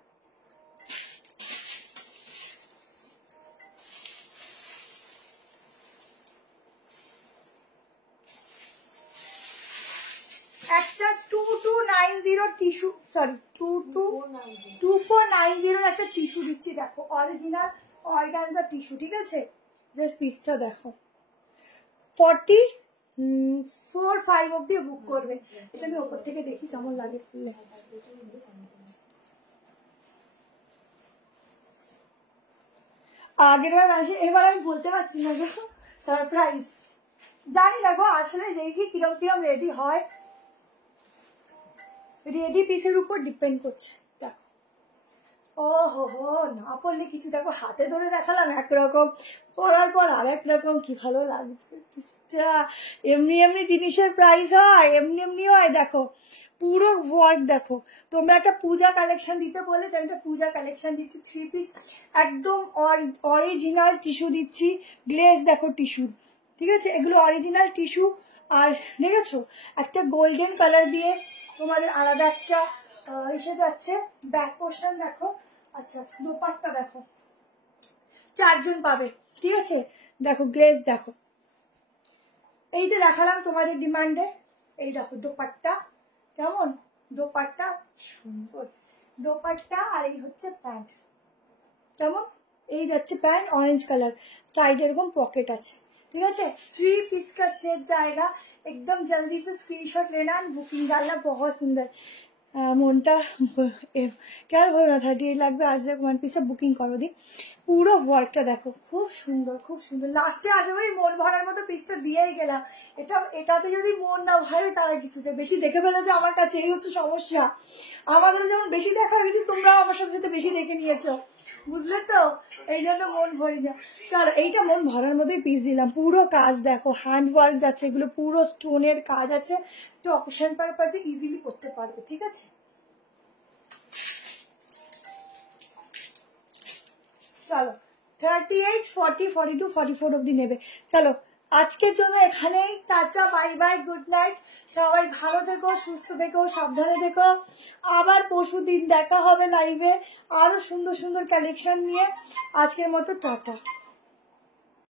একটা 2290 টিস্যু, সরি 2490 একটা টিস্যু দিচ্ছি, দেখো অরিজিনাল অর্গানজা টিস্যু, ঠিক আছে। জাস্ট পিসটা দেখো, 44-5 অব্দি বুক করবে। এটা আমি ওপর থেকে দেখি কেমন লাগে খুললে। আগের বার আসে, এবার আমি বলতে পারছি না গো, সারপ্রাইজ, জানি না গো আসলে দেখি কিরম কিরম রেডি হয়, রেডি পিসের উপর ডিপেন্ড করছে। দেখো ও হো না পড়লে কিছু, দেখো হাতে ধরে দেখালাম একরকম, পরার পর আর এক রকম, কি ভালো লাগছে পিসটা। এমনি এমনি জিনিসের প্রাইস হয়, এমনি এমনি হয়, দেখো পুরো ওয়ার্ক দেখো। তোমরা একটা পূজা কালেকশন দিতে বলে, তো একটা পূজা কালেকশন দিচ্ছি, 3 পিস একদম অরিজিনাল টিস্যু দিচ্ছি, গ্লেজ দেখো টিস্যু, ঠিক আছে। এগুলো অরিজিনাল টিস্যু, আর দেখেছো একটা গোল্ডেন কালার দিয়ে তোমাদের আলাদা একটা এসে যাচ্ছে। ব্যাক পোর্শন দেখো, আচ্ছা দোপাট্টা দেখো, 4 জন পাবে, ঠিক আছে। দেখো গ্লেজ দেখো, এই যে দেখালাম তোমাদের ডিমান্ডে, এই দেখো দোপাট্টা কেমন, দোপাট্টা সুন্দর দোপাট্টা, আর এই হচ্ছে প্যান্ট কেমন, এই যাচ্ছে প্যান্ট অরেঞ্জ কালার, साइड एरकम पॉकेट আছে ठीक है। 3 पीस का सेट जाएगा एकदम जल्दी से स्क्रीनशॉट लेना, बुकिंग डालना। बहुत सुंदर মনটা কেন বলো না 38 লাগবে, আজ 1 পিসে বুকিং করো দি। পুরো ওয়ার্কটা দেখো খুব সুন্দর খুব সুন্দর। লাস্টে আসলে মন ভরার মতো পিসটা দিয়েই গেলাম। এটাতে যদি মন না ভরে তাহলে কিছুতে বেশি দেখে ফেলেছে আমার কাছে, এই হচ্ছে সমস্যা। আমাদের যেমন বেশি দেখা হয়েছে, তোমরা আমার সাথে সাথে বেশি দেখে নিয়েছো, বুঝলে তো, এই জন্য মন ভরি না। চলো এইটা মন ভরার মধ্যেই পিস দিলাম। পুরো কাজ দেখো, হ্যান্ড ওয়ার্ক যাচ্ছে, এগুলো পুরো স্টোনের কাজ আছে, তো অকেশন পারপাসে ইজিলি করতে পারবে, ঠিক আছে। চলো 38, 40, 42, 44 অব্দি নেবে। চলো আজকের জন্য এখানেই, tata bye bye, good night. সবাই ভালো থেকো, সুস্থ থেকো, সাবধানে থেকো। আবার পরশুদিন দেখা হবে লাইভে আরো সুন্দর সুন্দর কালেকশন নিয়ে। আজকের মতো টাটা।